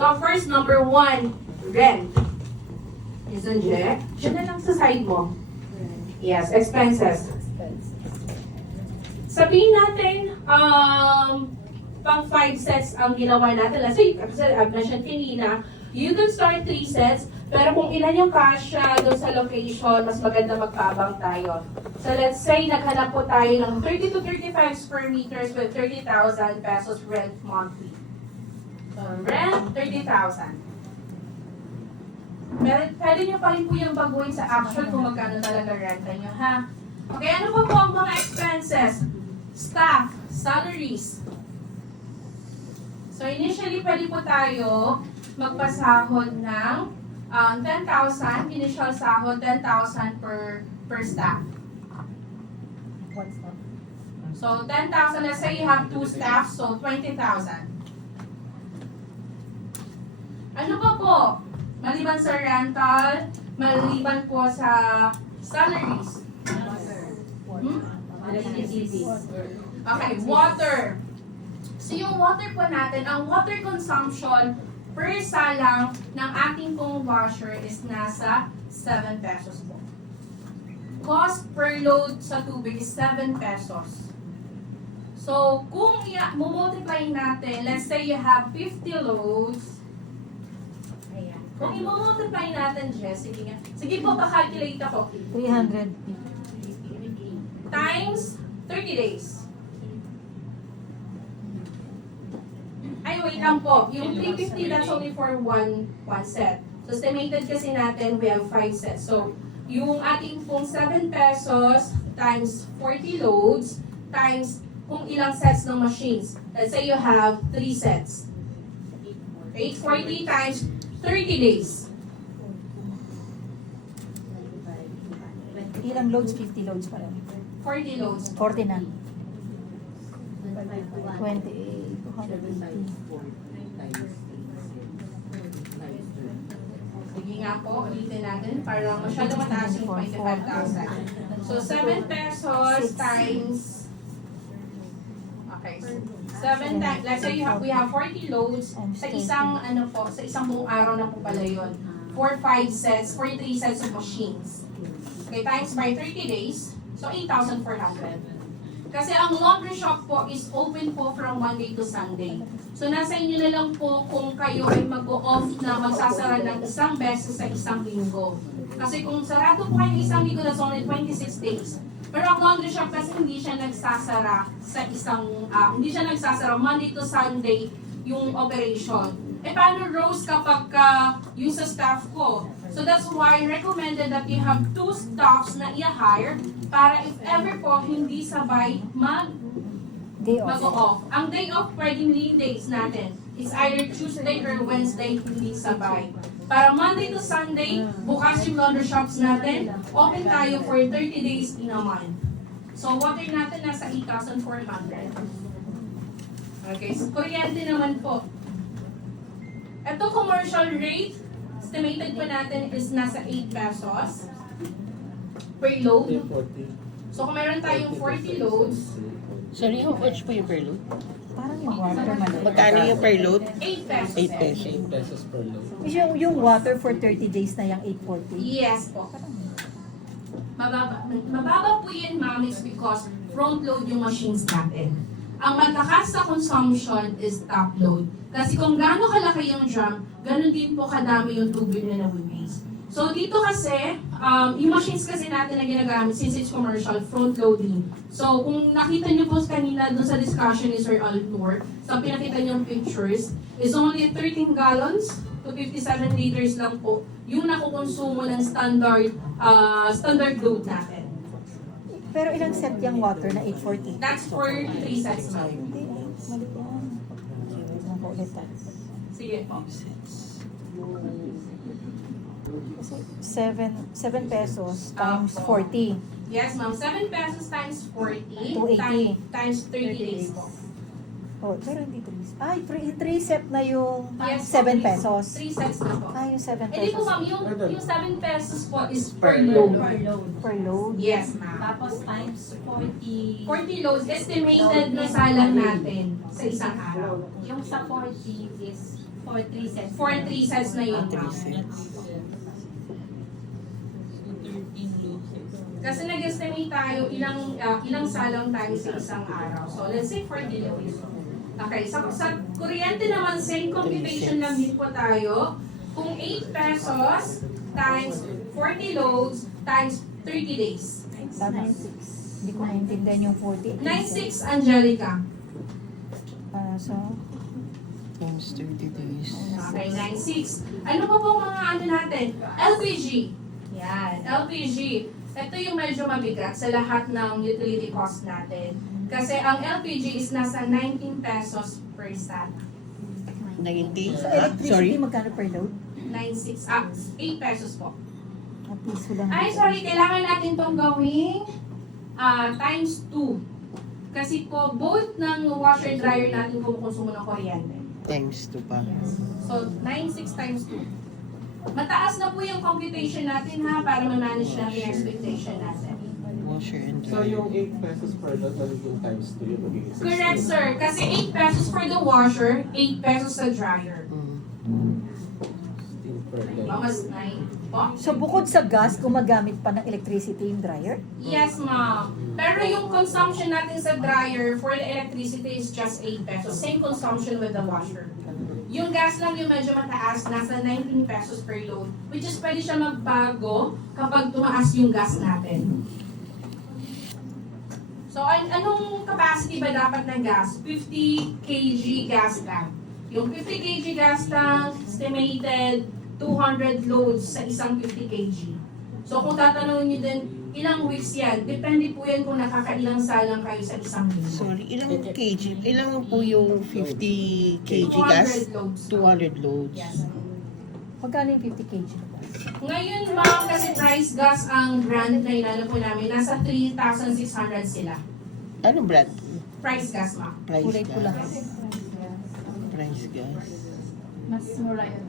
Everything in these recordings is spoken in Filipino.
So first, number 1, rent. Isn't it? Diyan na lang sa side mo. Yes, expenses. Sabihin natin, pang 5 sets ang ginawa natin. Let's say, I've mentioned kanina, you can start 3 sets, pero kung ilan yung kasya doon sa location, mas maganda magpaabang tayo. So let's say, naghanap po tayo ng 30 to 35 square meters with 30,000 pesos rent monthly. So rent, 30,000. Pero pwede nyo pa rin po yung baguhin sa actual kung magkano talaga renta nyo, ha? Okay, ano pa po ang mga expenses? Staff, salaries. So initially, pwede po tayo magpasahod ng 10,000, initial sahod, 10,000 per staff. So 10,000, let's say you have 2 staff, so 20,000. Ano pa po? Maliban sa rental, maliban po sa salaries. Okay, water. So yung water po natin, ang water consumption per salang ng ating pong washer is nasa 7 pesos po. Cost per load sa tubig is 7 pesos. So kung i-multiply natin, let's say you have 50 loads. Kung i-multiply natin, Jess, sige po, pa-calculate ako. 300. Times 30 days. Ay, wait lang po. Yung 350, that's only for one set. So, estimated kasi natin, we have 5 sets. So, yung ating pong 7 pesos times 40 loads times kung ilang sets ng machines. Let's say you have 3 sets. 840 times 30 days. Ilang loads? 50 loads pa rin. 40 loads. 40 na. 28, 280. Sige nga po, ulitin natin para masyado mataas yung 25,000. So, 7 pesos times... Okay. 7 times, let's say we have 40 loads sa isang sa isang buong araw na po pala yun. 4, 5 sets, 43 sets of machines. Okay, times by 30 days, so 8,400. Kasi ang laundry shop po is open po from Monday to Sunday. So nasa inyo na lang po kung kayo ay mag-off na magsasara ng isang beses sa isang linggo. Kasi kung sarado po kayo ng isang linggo, that's only 26 days. Pero ang laundry shop kasi hindi siya nagsasara sa hindi siya nagsasara Monday to Sunday yung operation. Eh paano Rose kapag yung sa staff ko? So that's why recommended that you have 2 staffs na i-hire para if ever po hindi sabay mag-off. Ang day off pwedeng lean days natin is either Tuesday or Wednesday hindi sabay. Para Monday to Sunday, bukas yung laundry shops natin, open tayo for 30 days in a month. So water natin nasa 8,400. Okay, so kuryente naman po. Ito commercial rate, estimated po natin is nasa 8 pesos per load. So kung meron tayong 40 loads, Sorry, how much po yung per load? Parang yung water malaki. Magkano yung per load? 8 pesos. 8 pesos. 8 pesos per load. Is yung water for 30 days na yung 840? Yes po. Mababa po yan, ma'am, is because front load yung machines natin. Ang matakas sa consumption is top load. Kasi kung gaano kalaki yung drum, ganun din po kadami yung tubig na nawi-waste. So dito kasi, yung machines kasi natin na ginagamit, since it's commercial, front loading. So kung nakita nyo po kanina dun sa discussion ni Sir Altor, sa pinakita nyo pictures, is only 13 gallons to 57 liters lang po yung nakukonsumo ng standard load natin. Pero ilang set yung water na 840? That's for 3 sets, ma'am. Hindi, mali yan. Wait lang po ulit. Sige po. Kasi 7 pesos times 40. Yes, ma'am. 7 pesos times 40 280. times 30 days po. Oh, pero hindi 3. Ay, 3 set na yung Yes, 7 po, pesos. 3 sets na po. Ah, yung 7 Hindi po pesos ma'am, yung 7 pesos po is per load. per load. Yes, ma'am. Tapos times 40. 40 loads, estimated na salang natin sa isang araw. Yung sa 40 is for 3 sets. For 3 sets na yun, 3 ma'am. sets. Kasi nag-estimate tayo ilang salang tayo sa isang araw. So, let's say 40 loads. Okay, sa kuryente naman, same computation lang din po tayo. Kung 8 pesos times 40 loads times 30 days. Tama yung 6. Hindi ko naintindihan yung 40. 9.6, Angelica. So, Times 30 days. Okay, 9.6. Ano pa pong mga ano natin? LPG. Yan, LPG. Ito yung medyo mabigat sa lahat ng utility cost natin. Kasi ang LPG is nasa 19 pesos per sat. 90? sa Sorry? electricity, magkano per load? 9.6, 8 pesos po. At least walang... Ay, sorry, kailangan natin itong gawing times 2. Kasi po, both ng washer dryer natin kumukonsumo ng kuryente. Times 2 pa. So, 9.6 times 2. Mataas na po yung computation natin ha, para ma-manage natin yung expectation natin. Washer and So dryer. yung 8 pesos per load, magiging times 2 yung magiging 16. Correct, sir. Kasi 8 pesos for the washer, 8 pesos sa dryer. Mm. 16 per load. Mas 9 po? So, bukod sa gas, gumagamit pa ng electricity yung dryer? Yes, ma'am. Pero yung consumption natin sa dryer for the electricity is just 8 pesos. Same consumption with the washer. Yung gas lang yung medyo mataas, nasa 19 pesos per load. Which is pwede siya magbago kapag tumaas yung gas natin. So, anong capacity ba dapat ng gas? 50 kg gas tank. Yung 50 kg gas tank, estimated 200 loads sa isang 50 kg. So, kung tatanungin niyo din, ilang weeks yan? Depende po yan kung nakakailang salang kayo sa isang linggo. Sorry, ilang kg? Ilang po yung 50 kg gas? 200 loads. 200 loads. Yes. Magkano yung 50 kg na gas? Ngayon, ma'am, kasi price gas ang brand na inano po namin, nasa 3,600 sila. Anong brand? Price gas, ma'am. Price Kulay pula. gas. Price gas. Mas mura yun.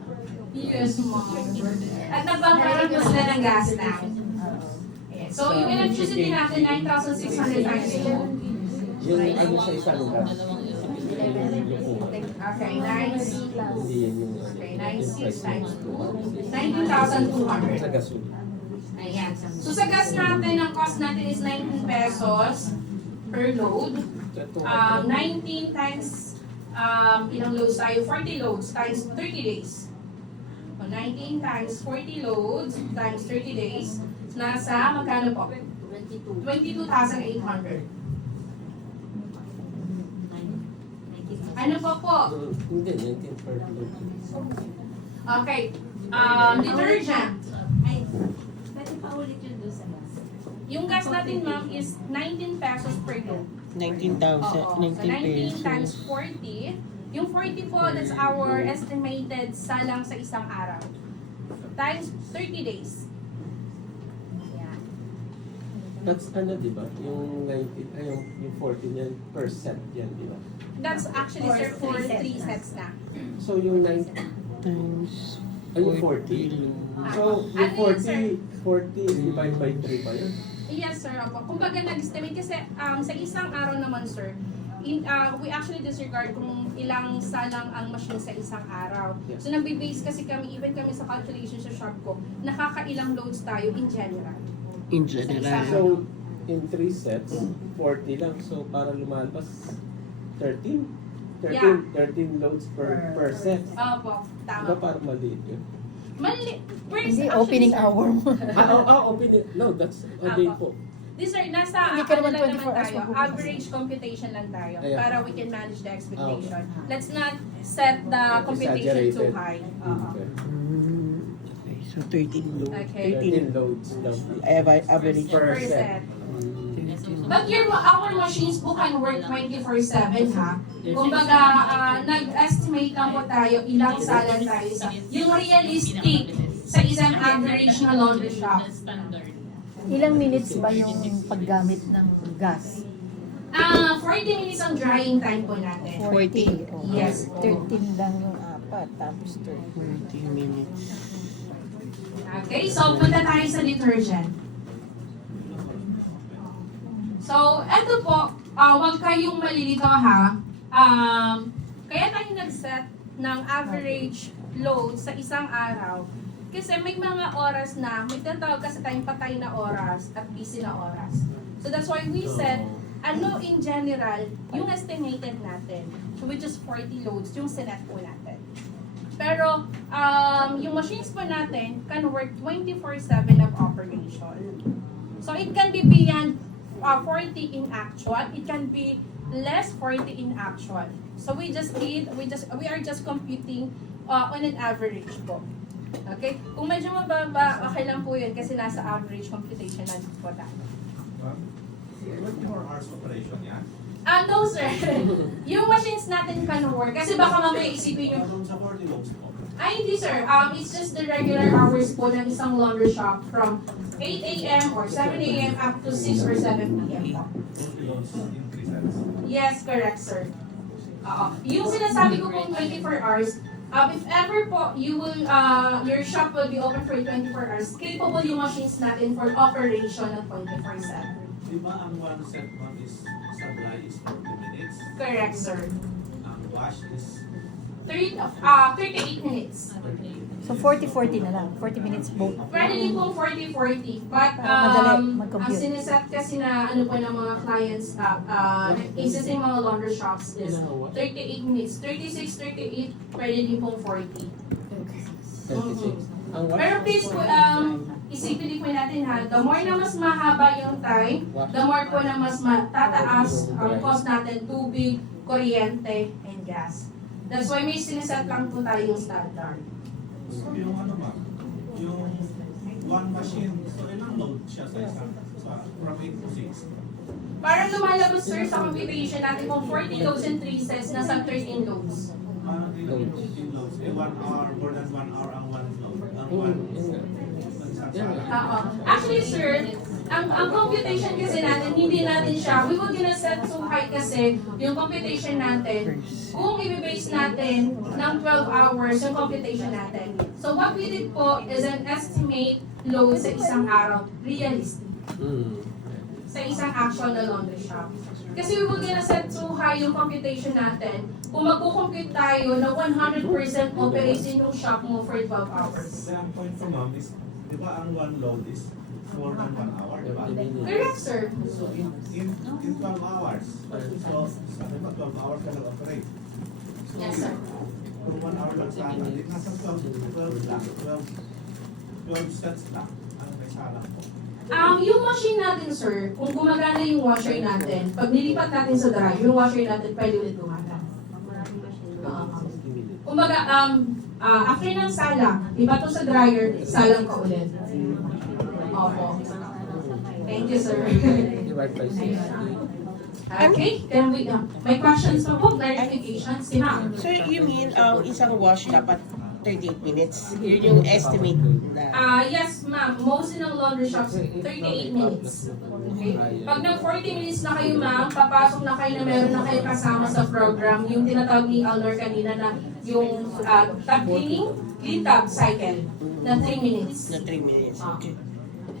Yes, ma'am. At nagpapalit po sila ng gas tank. So, yung electricity natin, 9,600 times 2. Yung ano sa isang gas. Okay, nice. Hindi yan yung Okay, 9,6 times 2. sa 19,200. gasol. Ayan. So, sa gas natin, ang cost natin is 19 pesos per load. 19 times, ilang loads tayo? 40 loads times 30 days. So, 19 times 40 loads times 30 days. Nasa, magkano po? 22,800. Ano pa po? Hindi, 19 per load. Okay. Detergent. Ay, pwede pa ulit yun doon sa gas. Yung gas natin, ma'am, is 19 pesos per load. 19,000. Oo. So, 19 times pesos. 40. Yung 40 po, that's our estimated salang sa isang araw. Times 30 days. Yan. That's ano, di ba? Yung 19, ay yung 14 yan, per set yan, di ba? That's actually, sir, for 3 sets na. So yung 19, Times ay yung 40. So yung 40 is divided by 3 ba yun? Yes, sir. Opo. Kumbaga, nag-estimate kasi sa isang araw naman, sir, we actually disregard kung ilang salang ang machine sa isang araw. Yeah. So, nagbe-base kasi kami, even kami sa calculation sa shop ko, nakakailang loads tayo in general. In general. So in 3 sets, 40 lang. So para lumalabas 13? 13, Yeah. 13 loads per set. Opo, Diba tama. parang maliit yun? Hindi, opening hour mo. Open it. No, that's a day po. These are, nasa, Hindi ka ano naman lang 24 naman hours tayo, magbubukas. average computation lang tayo, Ayan. para we can manage the expectation. Let's not set the computation too Exaggerated. high. Okay. Okay, so 13 loads. Okay. 13 loads lang. Average Per Per set. set. 13. But our machines po can work 24/7 ha. Kumbaga, nag-estimate lang po tayo ilang salan tayo sa yung realistic sa isang average na laundry shop. Ilang minutes ba yung paggamit ng gas? 40 minutes ang drying time po natin. 40. Oh, Yes. 13 lang yung apat, tapos 30. 40 minutes. Okay, so punta tayo sa detergent. So, eto po, wag kayong malilito ha. Kaya tayo nag-set ng average load sa isang araw. Kasi may mga oras na, may tinatawag kasi tayong patay na oras at busy na oras. So that's why we said, ano in general, yung estimated natin, which is 40 loads, yung sinet po natin. Pero, yung machines po natin can work 24/7 of operation. So it can be beyond 40 in actual, it can be less 40 in actual. So we are just computing on an average po. Okay? Kung medyo mababa, okay lang po yun kasi nasa average computation lang po tayo. 24 hours operation yan? No sir. Yung machines natin can work kasi baka mamaya isipin nyo, Doon sa 40 loads po. ay hindi sir, it's just the regular hours po ng isang laundry shop from 8 a.m. or 7 a.m. up to 6 or 7 p.m. po. 40 loads in 3 sets. Yes, correct sir. Yung sinasabi ko pong 24 hours, if ever po you will, your shop will be open for 24 hours, capable yung machines natin for operation at 24/7. Di ba ang one set one is supply is 40 minutes? Correct sir. Ang wash is 38 minutes. So 40-40 na lang. 40 minutes both. Pwede din pong 40-40. But, Para madali ang mag-compute. sineset kasi na ano po ng mga clients, cases ng mga laundry shops is 38 minutes. 36, 38, pwede din pong 40. 36. Ang wash, Pero please po, isipin din po natin ha, the more na mas mahaba yung time, the more po na mas matataas ang cost natin, tubig, kuryente, and gas. That's why may sineset lang po tayo yung standard. so yung ano ma'am, yung one machine, so ilang load siya sa isang, from 8 to 6? Parang lumalabas sir sa computation natin kung 40 loads and 3 sets, nasa 13 loads. Parang ilang 15 loads, 1 hour, more than 1 hour ang one load, ang one nagsasala. Oo. Actually sir, ang computation kasi natin, hindi natin siya, we will gonna set so high kasi yung computation natin, kung i-base natin ng 12 hours yung computation natin. So what we did po is an estimate load sa isang araw, realistic. Sa isang actual na laundry shop. Kasi we will gonna set so high yung computation natin kung magkukompute tayo na 100% operation yung shop mo for 12 hours. Kaya ang point ko ma'am is, di ba ang one load is more than 1 hour, di ba? Correct, sir. So in 12 hours, so sabi mo 12 hours ka nag-operate. So Yes, sir. kung 1 hour lang sana, di nasa 12 lang, 12 sets lang ang may sala po. Yung machine natin, sir, kung gumagana yung washer natin, pag nilipat natin sa dryer, yung washer natin pwede ulit gumagana. Kumbaga, after ng sala, iba to sa dryer, salang ka ulit. Opo. Thank you, sir. Divide by 6. Okay, then we, may questions pa po, clarifications, si ma'am. So you mean isang wash dapat 38 minutes? Yun yung estimate na. Yes, ma'am. Most ng laundry shops, 38 minutes. Okay? Pag nag 40 minutes na kayo, ma'am, papasok na kayo na meron na kayo kasama sa program, yung tinatawag ni Alnor kanina na yung tub cleaning, clean tub cycle na 3 minutes. Na 3 minutes, okay.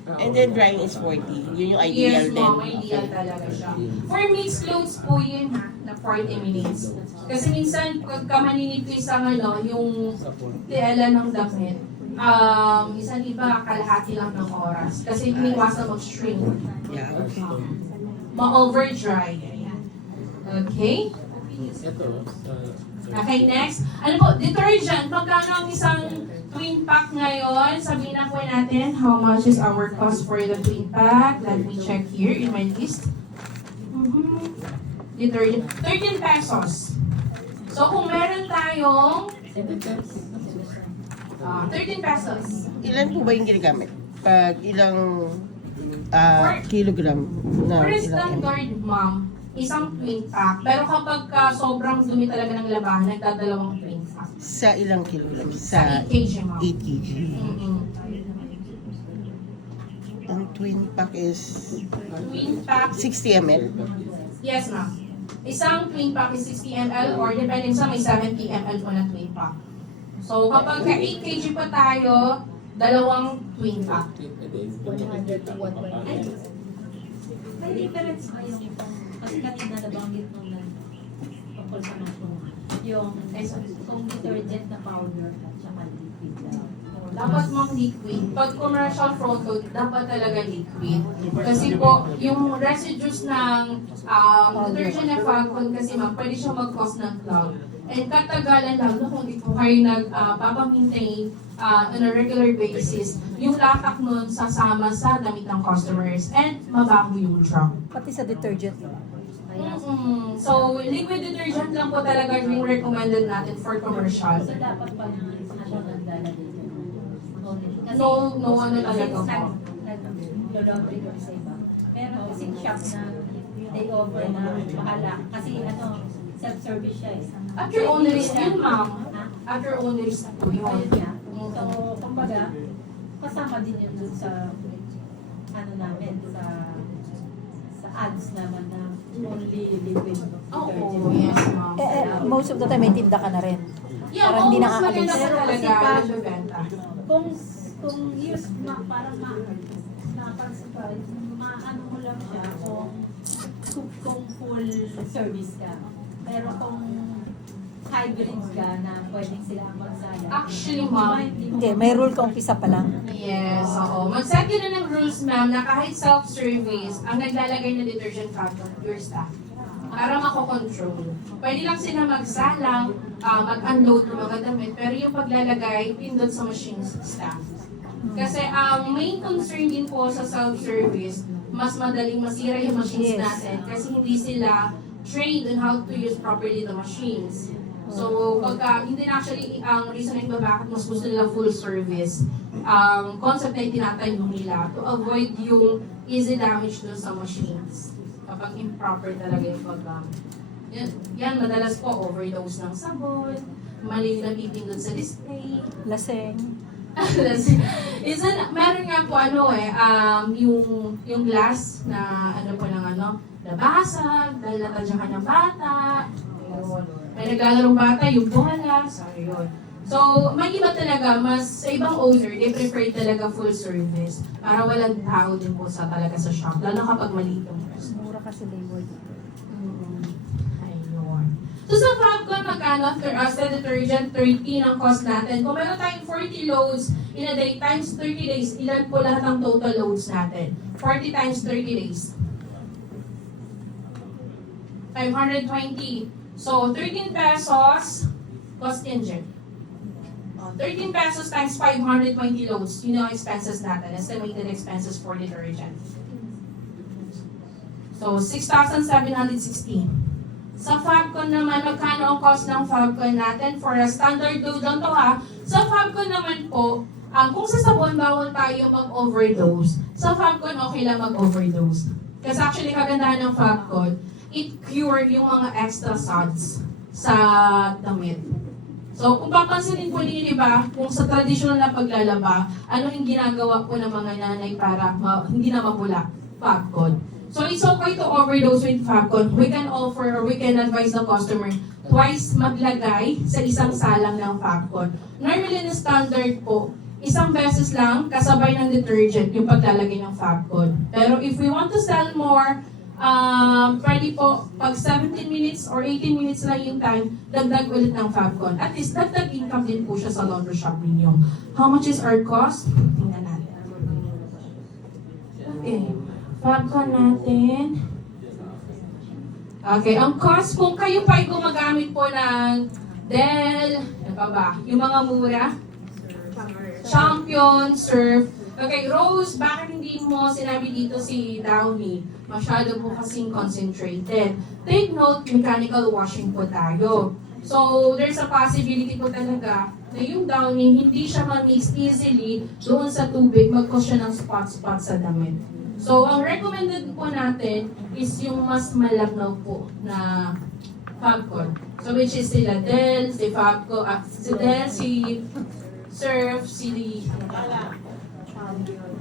And then drying is 40. Yun yung ideal Yes, din. ma'am. Ideal talaga siya. For mixed clothes po yun, ha, na 40 minutes. Kasi minsan, pagka maninipis ang ano, yung tela ng damit, minsan iba, kalahati lang ng oras. Kasi iniwasan mag-shrink. Yeah, okay. Ma-overdry. Ayan. Okay? Ito, Okay, next. Ano po, detergent. Magkano ang isang twin pack ngayon? Sabihin na po natin, how much is our cost for the twin pack? Let me check here in my list. Detergent. 13 pesos. So, kung meron tayong 13 pesos. Ilan po ba yung ginagamit? Pag ilang kilogram na For ilang standard, ma'am, isang twin pack. Pero kapag sobrang dumi talaga ng labahan, nagdadalawang twin pack. Sa ilang kilogram? Sa Sa 8 kg, ma'am. 8 kg. Mm-mm. Ang twin pack is Twin pack, 60 ml. yes ma'am. Isang twin pack is 60 ml or depending sa may 70 ml po na twin pack. So kapag ka 8 kg pa tayo, dalawang twin pack. May difference ba yung kasi kanina nabanggit nung tungkol sa mga Yung kung detergent na powder at saka liquid lang. Dapat mong liquid. Pag commercial front load, dapat talaga liquid. Kasi po, yung residues ng detergent na Falcon kasi ma'am, pwede siya mag-cause ng cloud. And katagalan lalo kung di po kayo nag-maintain on a regular basis, yung latak nun sasama sa damit ng customers and mabaho yung truck. Pati sa detergent. So, liquid detergent lang po talaga yung recommended natin for commercial. So dapat pag naglalagay ka na. No ano talaga po. Nag-laundry ko sa iba. Meron kasing shop na they offer na bahala. Kasi self-service siya eh. At your own risk yun, ma'am. Ha? At your own risk po Ayun yun. nga. So, kumbaga, kasama din yun dun sa namin, sa ads naman na only liquid Oo, detergent. yes, ma'am. Most of the time, may tinda ka na rin. Yeah, Parang hindi mas nakakabisa. maganda po Pero kasi talaga pag- nagbebenta. Kung use parang maano mo lang siya kung full service ka. Pero kung hybrids ka na pwedeng sila magsala. Actually, ma'am, Hindi, may rule ka umpisa pa lang. yes, oo. Mag-set yun na ng rules, ma'am, na kahit self-service, ang naglalagay ng detergent factor, your staff. Para mako-control. Pwede lang sila magsalang, mag-unload ng mga damit, pero yung paglalagay, pindot sa machines, staff. Kasi ang main concern din po sa self-service, mas madaling masira yung machines Yes. natin kasi hindi sila trained on how to use properly the machines. So, pagka, hindi na actually ang reasoning ba bakit mas gusto nila full service, ang concept na itinatayo nila to avoid yung easy damage dun sa machines kapag improper talaga yung paggamit. Yan, madalas po overdose ng sabon, mali na pipindot sa display. Laseng. Meron nga po yung glass na nabasag, dahil natadyakan ng bata. Ayun. May naglalaro bata, yung bola. So, ayun. So, may iba talaga, sa ibang owner, they prefer talaga full service para walang tao din po talaga sa shop, lalo kapag maliit yung person. Mura kasi labor dito. Ayun. So sa Fabcon, magkano after us the detergent, 30 ang cost natin. Kung meron tayong 40 loads in a day times 30 days, ilan po lahat ng total loads natin? 40 times 30 days. 520. So 13 pesos cost engine. 13 pesos times 520 loads. Yun ang expenses natin. Estimated expenses for detergent. So 6,760. Sa Fabcon naman, magkano ang cost ng Fabcon natin? For a standard load lang to ha. Sa Fabcon naman po, kung sa sabon bawal tayo mag-overdose, sa Fabcon okay lang mag-overdose. Kasi actually kagandahan ng Fabcon, it cure yung mga extra suds sa damit. So kung papansinin po ninyo, di ba, kung sa traditional na paglalaba, ano yung ginagawa po ng mga nanay para hindi na mabula? Fabcon. So it's okay to overdose with Fabcon. We can offer or we can advise the customer twice maglagay sa isang salang ng Fabcon. Normally na standard po, isang beses lang kasabay ng detergent yung paglalagay ng Fabcon. Pero if we want to sell more, pwede po pag 17 minutes or 18 minutes lang yung time, dagdag ulit ng Fabcon. At least dagdag income din po siya sa laundry shop ninyo. How much is our cost? Tingnan natin. Okay. Fabcon natin. Okay, ang cost kung kayo pa ay gumagamit po ng Dell, ano pa ba? Yung mga mura? Champion, Surf. Okay, Rose, bakit hindi mo sinabi dito si Downy? Masyado po kasing concentrated. Take note, mechanical washing po tayo. So, there's a possibility po talaga na yung Downy, hindi siya ma-mix easily doon sa tubig, mag-cause siya ng spot-spot sa damit. So, ang recommended po natin is yung mas malabnaw po na Fabcon. So, which is sila Dell, si Fabcon, si Dell, si Surf, si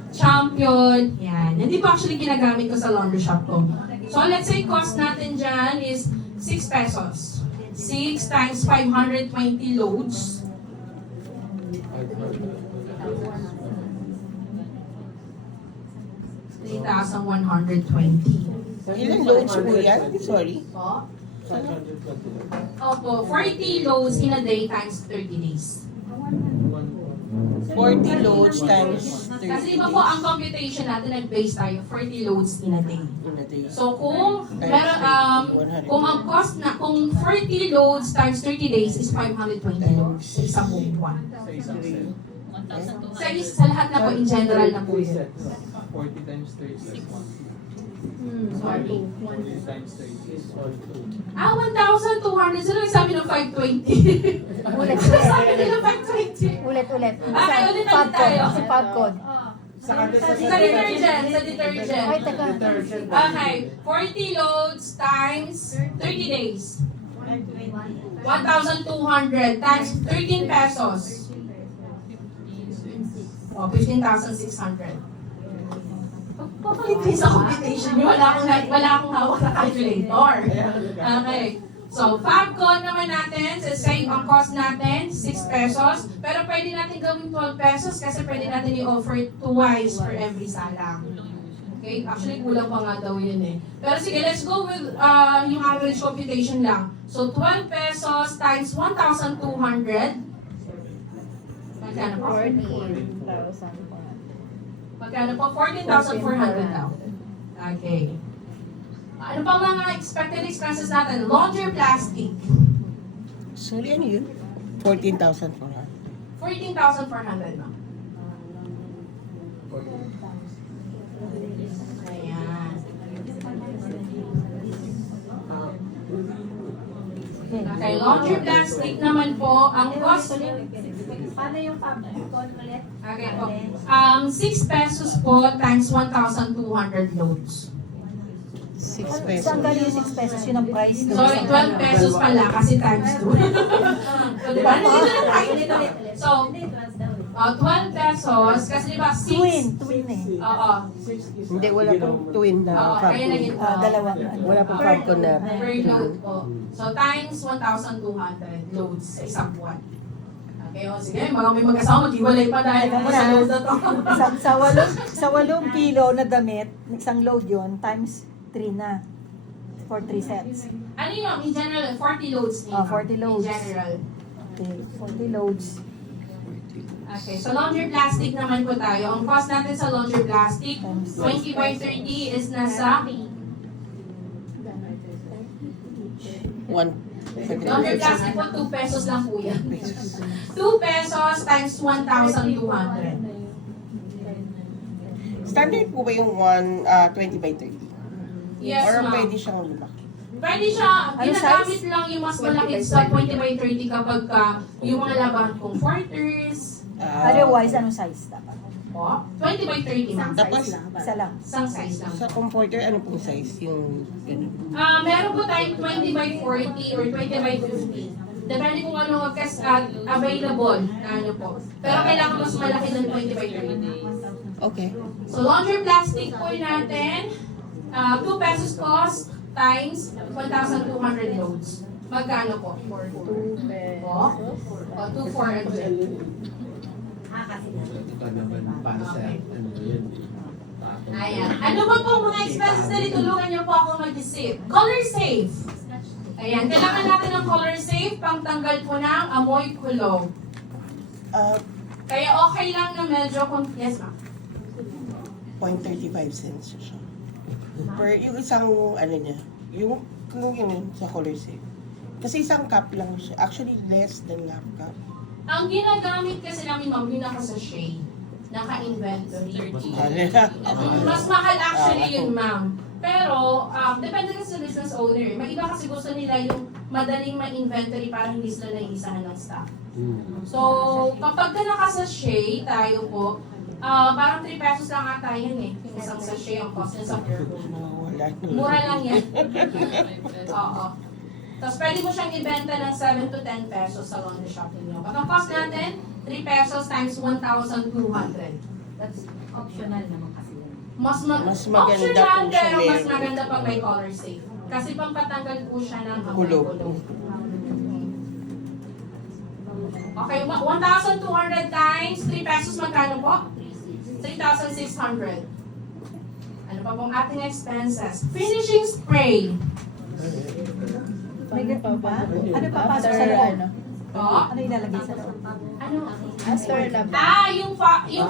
Champion. Yan. Hindi pa actually ginagamit ko sa laundry shop ko. So, let's say cost natin dyan is 6 pesos. 6 times 520 loads. 3,120. Ilang loads po yan? Sorry. Po? 520. Opo, 40 loads in a day times 30 days. 40 loads times 30 Kasi di ba po, ang computation natin, nag-base tayo, 40 loads in a day. in a day. So kung meron, kung ang cost na, kung 40 loads times 30 days is 520 loads sa isang buong buwan. Sa isang set. Sa lahat na po, in general na po 3 yun. sets. 40 times 30 is 1. Sorry. 40 times 30 is 1. 1,200. Sino nagsabi ng 520? Ulit, Sabi ulit. nila 520. Ulit. Okay, ulit na Pagcode. tayo. Kasi pagcode. Sa Sa detergent, sa detergent. Ay, teka. Okay, 40 loads times 30 days. 1,200 times 13 pesos. O, 15,600. Pagpapalipin sa computation nyo, wala akong hawak na calculator. Okay. So, Fabcon naman natin, sa save ang cost natin, 6 pesos. Pero pwede natin gawin 12 pesos kasi pwede natin i-offer twice for every salang. Okay? Actually, kulang pa nga daw yun eh. Pero sige, let's go with yung average computation lang. So, 12 pesos times 1,200. Magkano po? 14,000. Magkano po? 14,400 daw. Okay. Ano pa mga expected expenses natin? Laundry plastic. Sorry, ano yun? 14,400. 14,400 na. Ayan. Okay, laundry plastic naman po, ang cost. Paano yung Fabcon ulit? Okay po. 6 pesos po times 1,200 loads. 6 pesos. Saan galing yung 6 pesos? Yun ang price. Sorry, 12 pesos pala kasi times 2. So, diba? Nandito na tayo dito. So, Hindi, once daw. 12 pesos, kasi diba 6? Twin eh. Oo. Hindi, wala pong twin na Oo, kaya naging Dalawa. Wala pong Fabcon na. per load po. So, times 1,200 loads sa isang buwan. Okay, o sige, mga may mag-asawa, mag-iwalay pa dahil sa load na to. sa 8 kilo na damit, isang load yun, times 3 na. For 3 sets. Ano yun, in general, 40 loads niyo. 40 loads. In general. Okay, 40 loads. Okay, so laundry plastic naman po tayo. Ang cost natin sa laundry plastic, 20 by 30 is nasa laundry plastic po, 2 pesos lang po yan. 2 pesos times 1,200. Standard po ba yung 20 by 30? Yes, Or ma'am. pwede siyang lumaki? Pwede siya, Ano ginagamit lang yung mas malaki sa 20 by 30 kapag yung mga labahan kong quarters. Otherwise, anong size dapat? Po, 20 by 30 ma'am. Tapos, Isa lang. Isang size lang. sa comforter, ano pong size? Yung ganun. Meron po tayong 20 by 40 or 20 by 50. Depende kung ano available na ano po. Pero kailangan mas malaki ng 20 by 30. Okay. So laundry plastic po natin, 2 pesos cost times 1,200 loads. Magkano po? 2 pesos. O, 2 for a bit. Ito naman para sa ano yun. Ayan. Ano ba pong mga expenses na tulungan niyo po ako mag-save? Color safe. Ayan. Kailangan natin ng color safe pang tanggal po ng amoy kulog. Kaya okay lang na medyo yes ma'am. 0.35 cents siya. Per yung isang ano niya, yung kung yun sa color safe. Kasi isang cup lang siya. Actually less than half cup. Ang ginagamit kasi namin ma'am, yung naka-sachet. Naka-inventory. Mas mahal actually yun ma'am. Pero, depende kasi sa business owner. May iba kasi gusto nila yung madaling ma-inventory para hindi sila naiisahan ng stock. So, kapag ka naka-sachet tayo po, parang 3 pesos lang ata yan eh. Yung isang sachet ang cost niya sa Fairphone. Mura lang yan. Oo. Tapos pwede mo siyang ibenta ng 7 to 10 pesos sa laundry shop ninyo. At ang cost natin, 3 pesos times 1,200. That's optional naman kasi yan. Mas maganda optional, po siya pero mas meron. maganda pag may color safe. Kasi pampatanggal po siya ng Kulog. Okay, 1,200 times 3 pesos magkano po? 3,600. Ano pa pong ating expenses? Finishing spray. May ganun ba? Ano papasok sa loob? Oh? Ano ilalagay sa loob? Ano? After na ba? Yung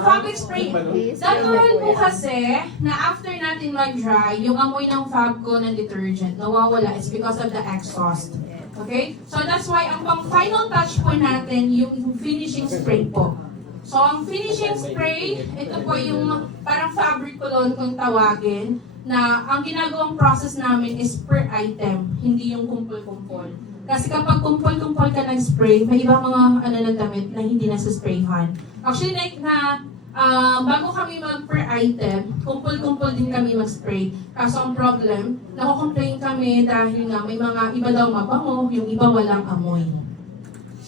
fabric spray. Natural po kasi na after natin mag-dry, yung amoy ng fab ko ng detergent nawawala. It's because of the exhaust. Okay? So that's why ang pang final touch po natin yung finishing spray po. So ang finishing spray, ito po yung parang fabric cologne kung tawagin, na ang ginagawang process namin is per item, hindi yung kumpol-kumpol. Kasi kapag kumpol-kumpol ka nag-spray, may ibang mga ng damit na hindi nasa-sprayhan. Actually, like bago kami mag-per item, kumpol-kumpol din kami mag-spray. Kaso ang problem, nako-complain kami dahil nga may mga iba daw mabango, yung iba walang amoy.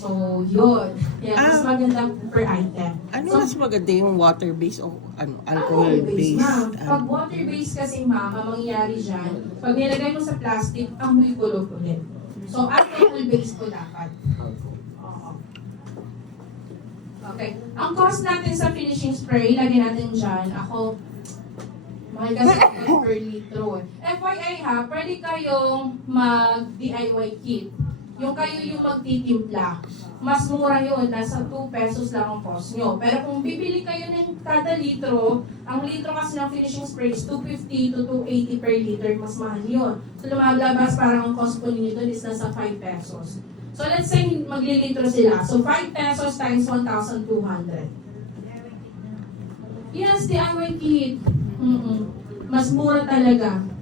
So, yun. Kaya mas maganda per item. Ano So, mas maganda yung water-based o alcohol-based, alcohol-based? ma'am. Pag water-based kasi, ma'am, ang mangyayari dyan, pag nilagay mo sa plastic, amoy kulog ulit. So, alcohol-based po dapat. Oo. Okay. Ang cost natin sa finishing spray, lagay natin dyan. Ako, mahal kasi per litro. FYI ha, pwede kayong mag-DIY kit. Yung kayo yung magtitimpla. Mas mura yun, nasa 2 pesos lang ang cost nyo. Pero kung bibili kayo ng kada litro, ang litro kasi ng finishing spray is 250 to 280 per liter, mas mahal yun. So lumalabas parang ang cost po ninyo doon is nasa 5 pesos. So let's say maglilitro sila. So 5 pesos times 1,200. Yes, DIY kit. Mas mura talaga.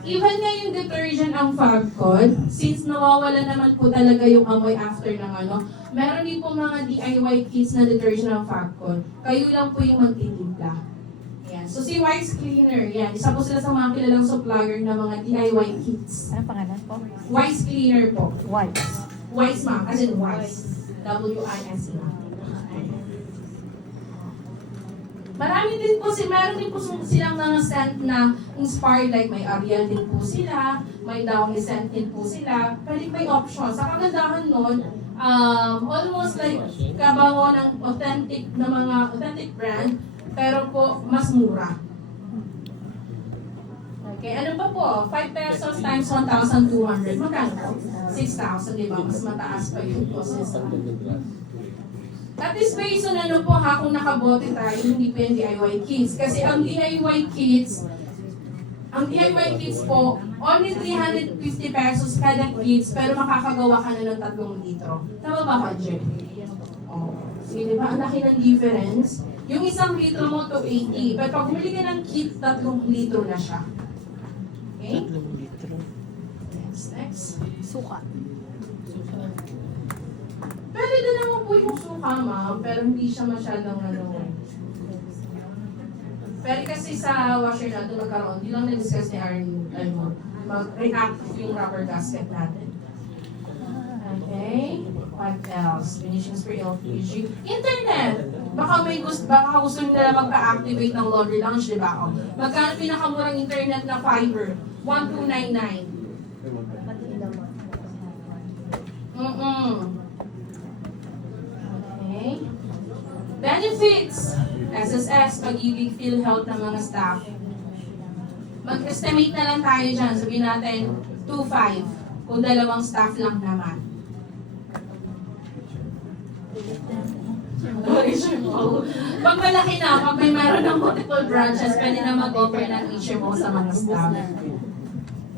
Even nga yung detergent ang Fabcon, since nawawala naman po talaga yung amoy after ng meron din po mga DIY kits na detergent ang Fabcon. Kayo lang po yung magtitimpla. Yan. So si Wise Cleaner, yan. Isa po sila sa mga kilalang supplier ng mga DIY kits. Ano pangalan po? Wise Cleaner po. White. Wise ma'am, as in wise. W-I-S-E ma'am. Marami din po meron din po silang mga scent na inspired, like may Ariel din po sila, may Downy scent din po sila. Pwede may option. Sa kagandahan nun, almost like kabango ng authentic brand, pero po mas mura. Okay, ano pa po? 5 pesos times 1,200. Magkano po? 6,000, di ba? Mas mataas pa yung cost. That is based on po kung nakabote tayo, hindi pa yung DIY kits. Kasi ang DIY kits po, only 350 pesos kada kits, pero makakagawa ka na ng 3 litro. Tama ba, Roger? Oh. Sige, di ba? Ang laki ng difference. Yung 1 litro mo to 80. Pero pag bumili ka ng kit, 3 litro na siya. Okay? 3 litro. Next. Suka. Pwede din naman po yung suka, ma'am, pero hindi siya masyadong Pero kasi sa washer natin magkaroon, hindi lang na-discuss ni Aaron, mag-react yung rubber gasket natin. Okay. What else? Finishing spray LPG. Internet! Baka gusto nila magpa-activate ng laundry lounge, di ba? Magkano pinakamurang internet na fiber? 1,299. Okay. Benefits. SSS, pag-ibig, PhilHealth ng mga staff. Mag-estimate na lang tayo dyan. Sabihin natin, 2,500. Kung 2 staff lang naman. Pag malaki na, pag may meron ng multiple branches, pwede na mag-offer ng HMO sa mga staff.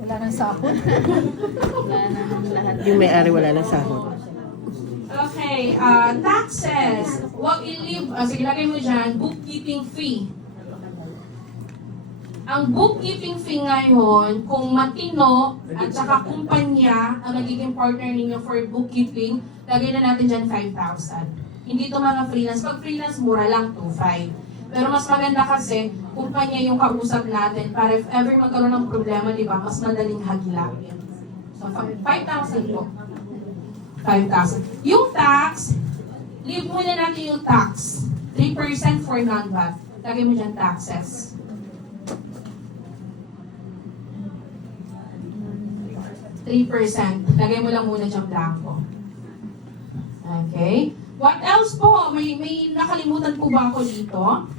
Wala nang sahod. Wala na lahat. Yung may-ari wala na sahod. Okay, taxes. Huwag i-leave, sige lagay mo dyan, bookkeeping fee. Ang bookkeeping fee ngayon, kung matino at saka kumpanya ang nagiging partner ninyo for bookkeeping, lagay na natin dyan 5,000. Hindi ito mga freelance. Pag freelance, mura lang 2,500. Pero mas maganda kasi, kumpanya yung kausap natin para if ever magkaroon ng problema, di ba, mas madaling hagilapin. So, 5,000 po. 5,000. Yung tax, leave muna natin yung tax. 3% for non-VAT. Lagay mo dyan taxes. Lagay mo lang muna dyan blanco. Okay. What else po? May nakalimutan po ba ako dito?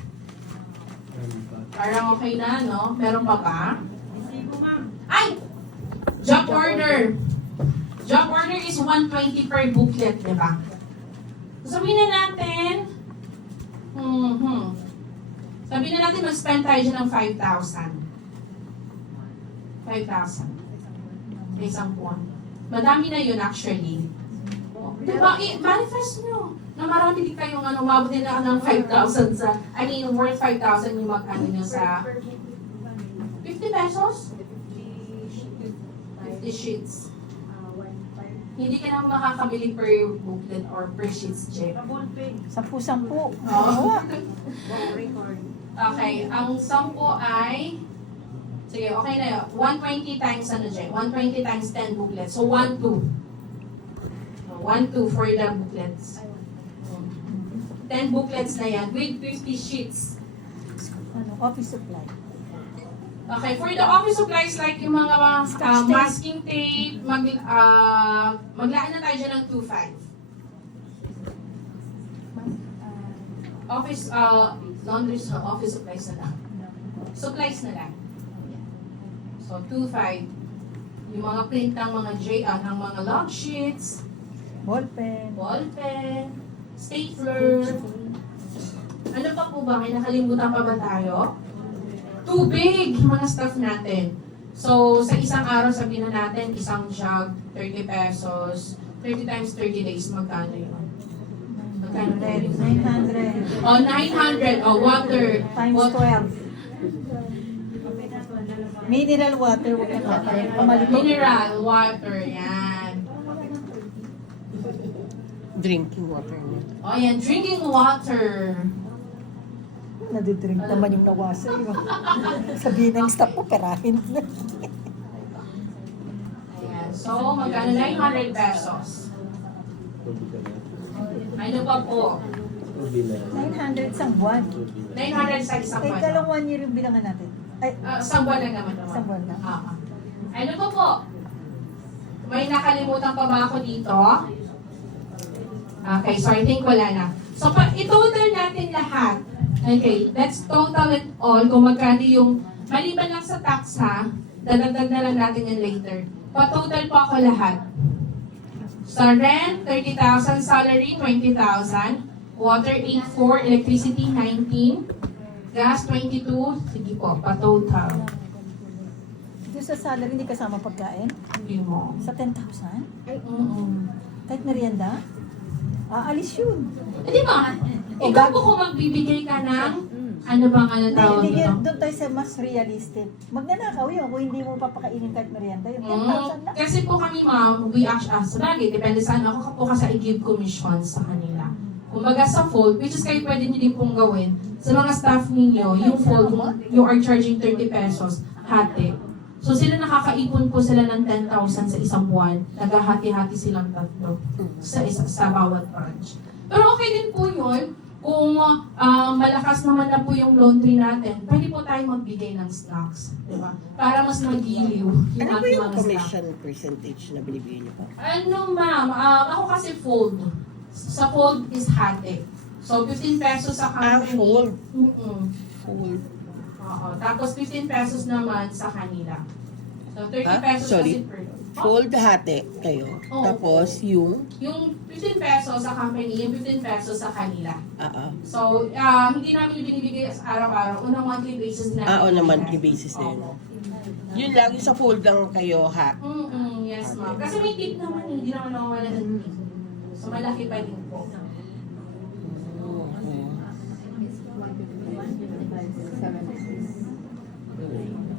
Parang okay na, no? Meron pa ba? Ay! Job order. Job order is 120 per booklet, di ba? Sabihin na natin, sabihin na natin mag-spend tayo dyan ng 5,000. 5,000. Sa isang buwan. Madami na yun actually. Diba, manifest nyo na marami din kayong umabot din na ng 5,000 sa, worth 5,000 yung mag-ano nyo sa 50 pesos? 50 sheets. Hindi ka na makakabili per booklet or per sheets, Jeff. 10-10. Oh. Okay, ang 10 ay, sige, okay na yun. 120 times ano, Jeff? 120 times 10 booklets. So, 1-2. 1-2 for the booklets. 10 booklets na yan with 50 sheets. Office supply. Okay, for the office supplies like yung mga Scotch tape. masking tape, maglaan na tayo dyan ng 2.5. Office, laundry, office supplies na lang. Supplies na lang. So, 2.5. Yung mga print ng mga ng mga log sheets, Ballpen. ballpen, stapler. Ano pa po ba? May nakalimutan pa ba tayo? Tubig! Yung mga stuff natin. So, sa isang araw, sabihin na natin, isang jug, 30 pesos. 30 times 30 days, magkano yun? Magkano na yun? 900 Oh, 900. Oh, water. times Water. 12. Mineral water, huwag na natin. Pamalikot. Mineral water. Yan. Drinking water niya. Oh, yan. Drinking water. Nadidrink naman yung nawasa. Sabihin ng staff ko, perahin. Ayan. So, magkano? 900 pesos. Ruby ka na. Ano pa po? Ruby na. 900 isang buwan. Ruby na. 900 sa isang Eh, buwan. dalawang 1 year yung bilangan natin. Ay, Isang buwan lang naman. isang buwan lang. Ano pa po? May nakalimutan pa ba ako dito? Okay, so I think wala na. So, i-total natin lahat. Okay, let's total it all kung magkano yung, maliban lang sa tax ha, dadagdag na lang natin yan later. Pa-total po ako lahat. Sa rent, 30,000, salary, 20,000, water, 8,400, electricity, 19, gas, 22, sige po, pa-total. Doon sa salary, hindi kasama pagkain? Hindi mo. Sa 10,000? Kahit merienda? Aalis yun. Di ba? O, Ikaw po kung magbibigay ka ng, ano bang tawag Hindi, nito? doon tayo sa mas realistic. Magnanakaw yun kung hindi mo papakainin kahit merienda. Yung 10,000 lang. Kasi po kami ma'am, we actually, sabagay, depende sa ano, ako po kasi i-give commission sa kanila. Kumbaga sa fold, which is kayo pwede nyo din pong gawin, sa mga staff ninyo, yung fold, you are charging 30 pesos, hati. So sila nakakaipon po sila ng 10,000 sa isang buwan, naghahati-hati silang tatlo sa bawat branch. Pero okay din po yun, kung malakas naman na po yung laundry natin, pwede po tayo magbigay ng stocks, di ba? Para mas magiliw yung Ano ba ating yung mga stock. commission percentage na binibigay niyo pa? Ano ma'am, ako kasi fold. Sa fold is hati. So 15 pesos sa company. Fold. Fold. Oo. Tapos 15 pesos naman sa kanila. So 30 Ha? pesos Sorry? kasi per load. Fold hati kayo. Oo. Tapos yung... Yung 15 pesos sa company, yung 15 pesos sa kanila. So, hindi namin yung binibigay sa araw-araw. Unang monthly basis na. on a monthly basis din. Opo. Yun lang, yung sa fold lang kayo ha. Yes ma'am. Kasi may tip naman eh. Hindi naman nawawala ng tip. So, malaki pa din po.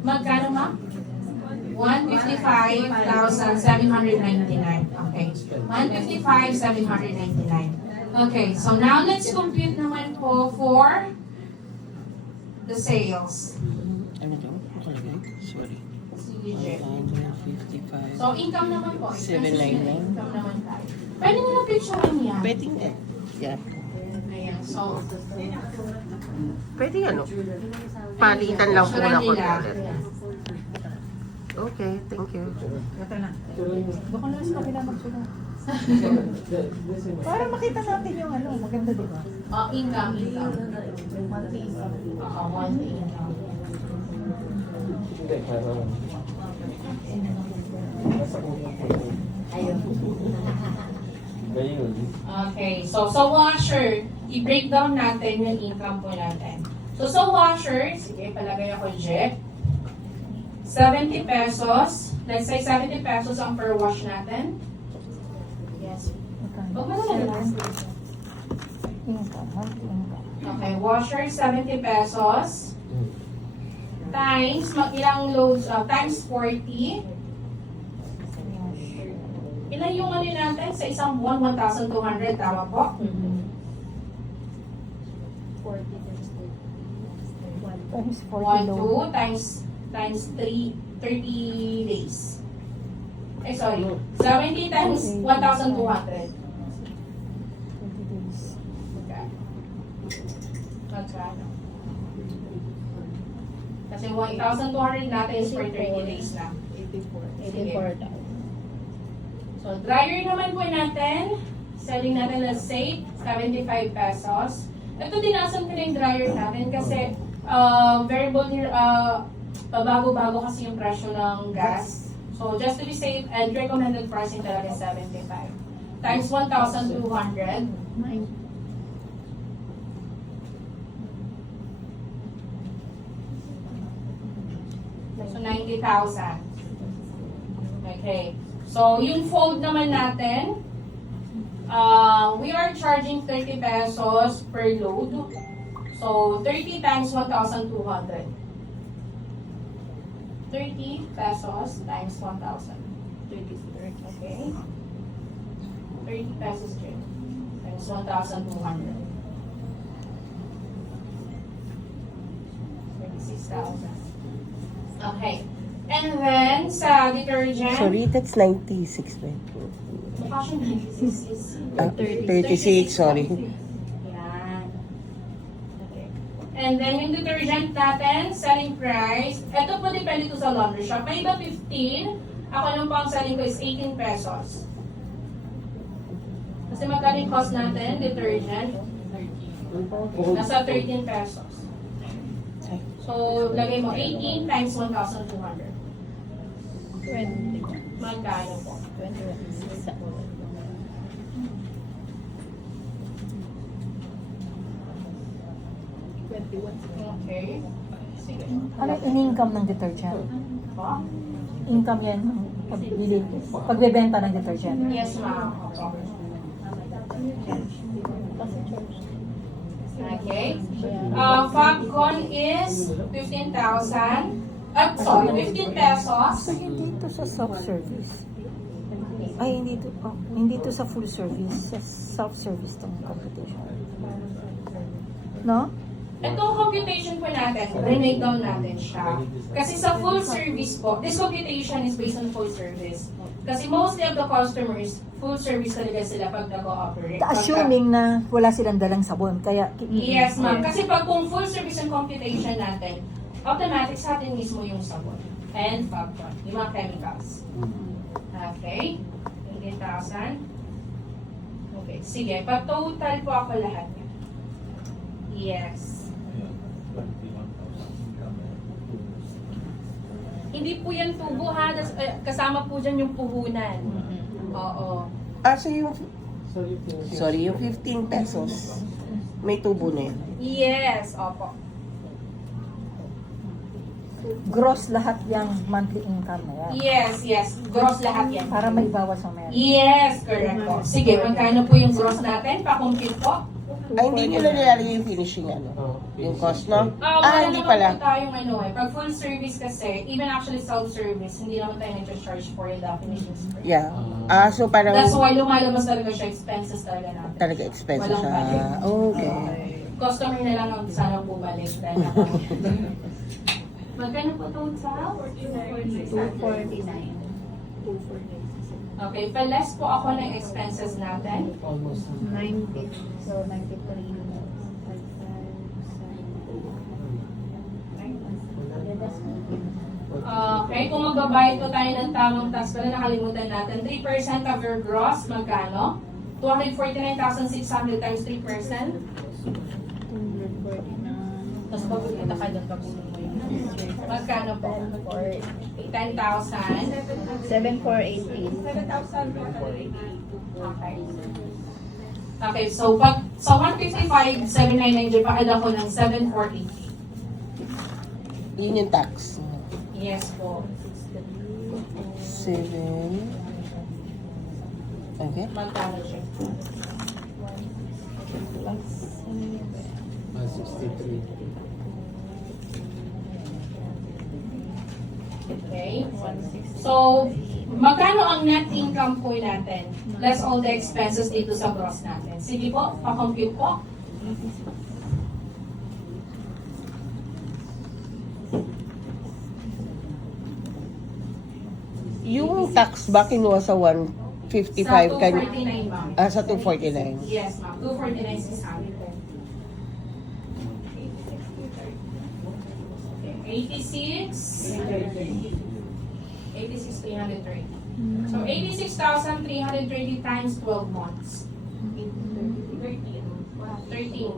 Magkano ma'am? 155,799. Okay. 155,799. Okay, so now let's compute naman po for the sales. Ano to? Nakalagay? Sorry. Sige, 155. so income naman po. 799. Income naman tayo. Pwede nyo na picture niya. Pwede nga. Yeah. Ayan, so, Pwede ano? Palitan lang po na ko nila. ulit. Okay, thank you. Ito na. Baka na sa kabila magsunod. Para makita natin yung ano, maganda di ba? Income. Monthly income. Monthly income. Hindi, parang... Nasa ulo ko. Ayun. Ayun. Okay, so sa washer, i-break down natin yung income po natin. So sa washer, sige, palagay ako J. 70 pesos. Let's say 70 pesos ang per wash natin. Yes. Huwag mo na lang. Income, monthly income. Okay, washer 70 pesos. Times, ilang loads, times 40. Ilan yung ano natin sa isang buwan? 1,200, tama po? Times 1, 40 load. 2, times 3, 30 days. Eh, sorry. 70 times 1,200. 20 days. Okay. Magkano? Kasi 1,200 natin is for 30 days na. 84,000. So, dryer naman po natin. Selling natin, let's say, 75 pesos. Ito, tinasan ko na yung dryer natin kasi variable here, pabago-bago kasi yung presyo ng gas. So, just to be safe, and recommended pricing talaga 75. Times 1,200. So, 90,000. Okay. So, yung fold naman natin, we are charging 30 pesos per load. So, 30 times 1,200. 30 pesos times 1,000. 30. Okay? 30 pesos here. Times 1,200. 36,000. Okay. And then, sa detergent, Sorry, that's 96, right? mukha siyang 96. 36, sorry. Yan. Okay. And then, yung detergent natin, selling price, ito po depende to sa laundry shop. May iba 15, ako nung pang selling ko is 18 pesos. Kasi magkano yung cost natin, detergent? Nasa 13 pesos. So, lagay mo 18 times 1,200. 20. Magkano po? 21. Okay. Sige. Ano yung income ng detergent? Po? Income yan ang pagbili, pagbebenta ng detergent. Yes, ma'am. Okay. Fabcon is 15,000. Sorry, 15 pesos. So, hindi to sa self-service. Ay, hindi to sa full service. Sa self-service tong computation. No? Itong computation po natin, remake down natin siya. Kasi sa full service po, this computation is based on full service. Kasi mostly of the customers, full service talaga sila pag nag-ooperate. Assuming na wala silang dalang sabon. Kaya, Yes, ma'am. Kasi pag kung full service ang computation natin, automatic sa atin mismo yung sabon. And Fabcon, yung mga chemicals. Okay. 18,000. Okay. Sige, pa-total po ako lahat niya. Yes. Hindi po yan tubo ha. Kasama po dyan yung puhunan. Oo. So yung, sorry, yung 15 pesos, may tubo na yun. Yes, opo. gross lahat yung monthly income na yan. Yes. Gross lahat yan. Para may bawas sa meron. Yes, correct po. Sige, magkano po yung gross natin? Pa-compute po. Ay, hindi nyo na nilalagay yung finishing yung cost, no? Wala Hindi naman pala. po tayong ano eh. Pag full service kasi, even actually self-service, hindi naman tayo nag-charge for the finishing spray. Yeah. So parang That's why lumalabas talaga siya, expenses talaga natin. talaga expensive Walang siya. budget. Okay. Customer na lang ang sana bumalik. Dahil magkano po total? 249. Okay, pa-less po ako ng expenses natin. Almost. 90. So, 93. Okay, kung magbabayad po tayo ng tamang tax, pala nakalimutan natin, 3% of your gross, magkano? 249,600 times 3%. 249. Tapos Pupunta ka doon, kapulong mo yun. Magkano po? For 10,000. 7,480. Okay. Okay, so pag sa 155,799 pa add ako ng 7,480. Yun yung tax. Yes po. 7. Okay. Magkano siya? 63. Okay. So, magkano ang net income po natin? Less all the expenses dito sa gross natin. Sige po, pa-compute po. Yung tax ba kinuha sa 155? Sa 249, ma'am. Sa 249. Yes, ma'am. 249,600. 86,330. So 86,330 times 12 months. 13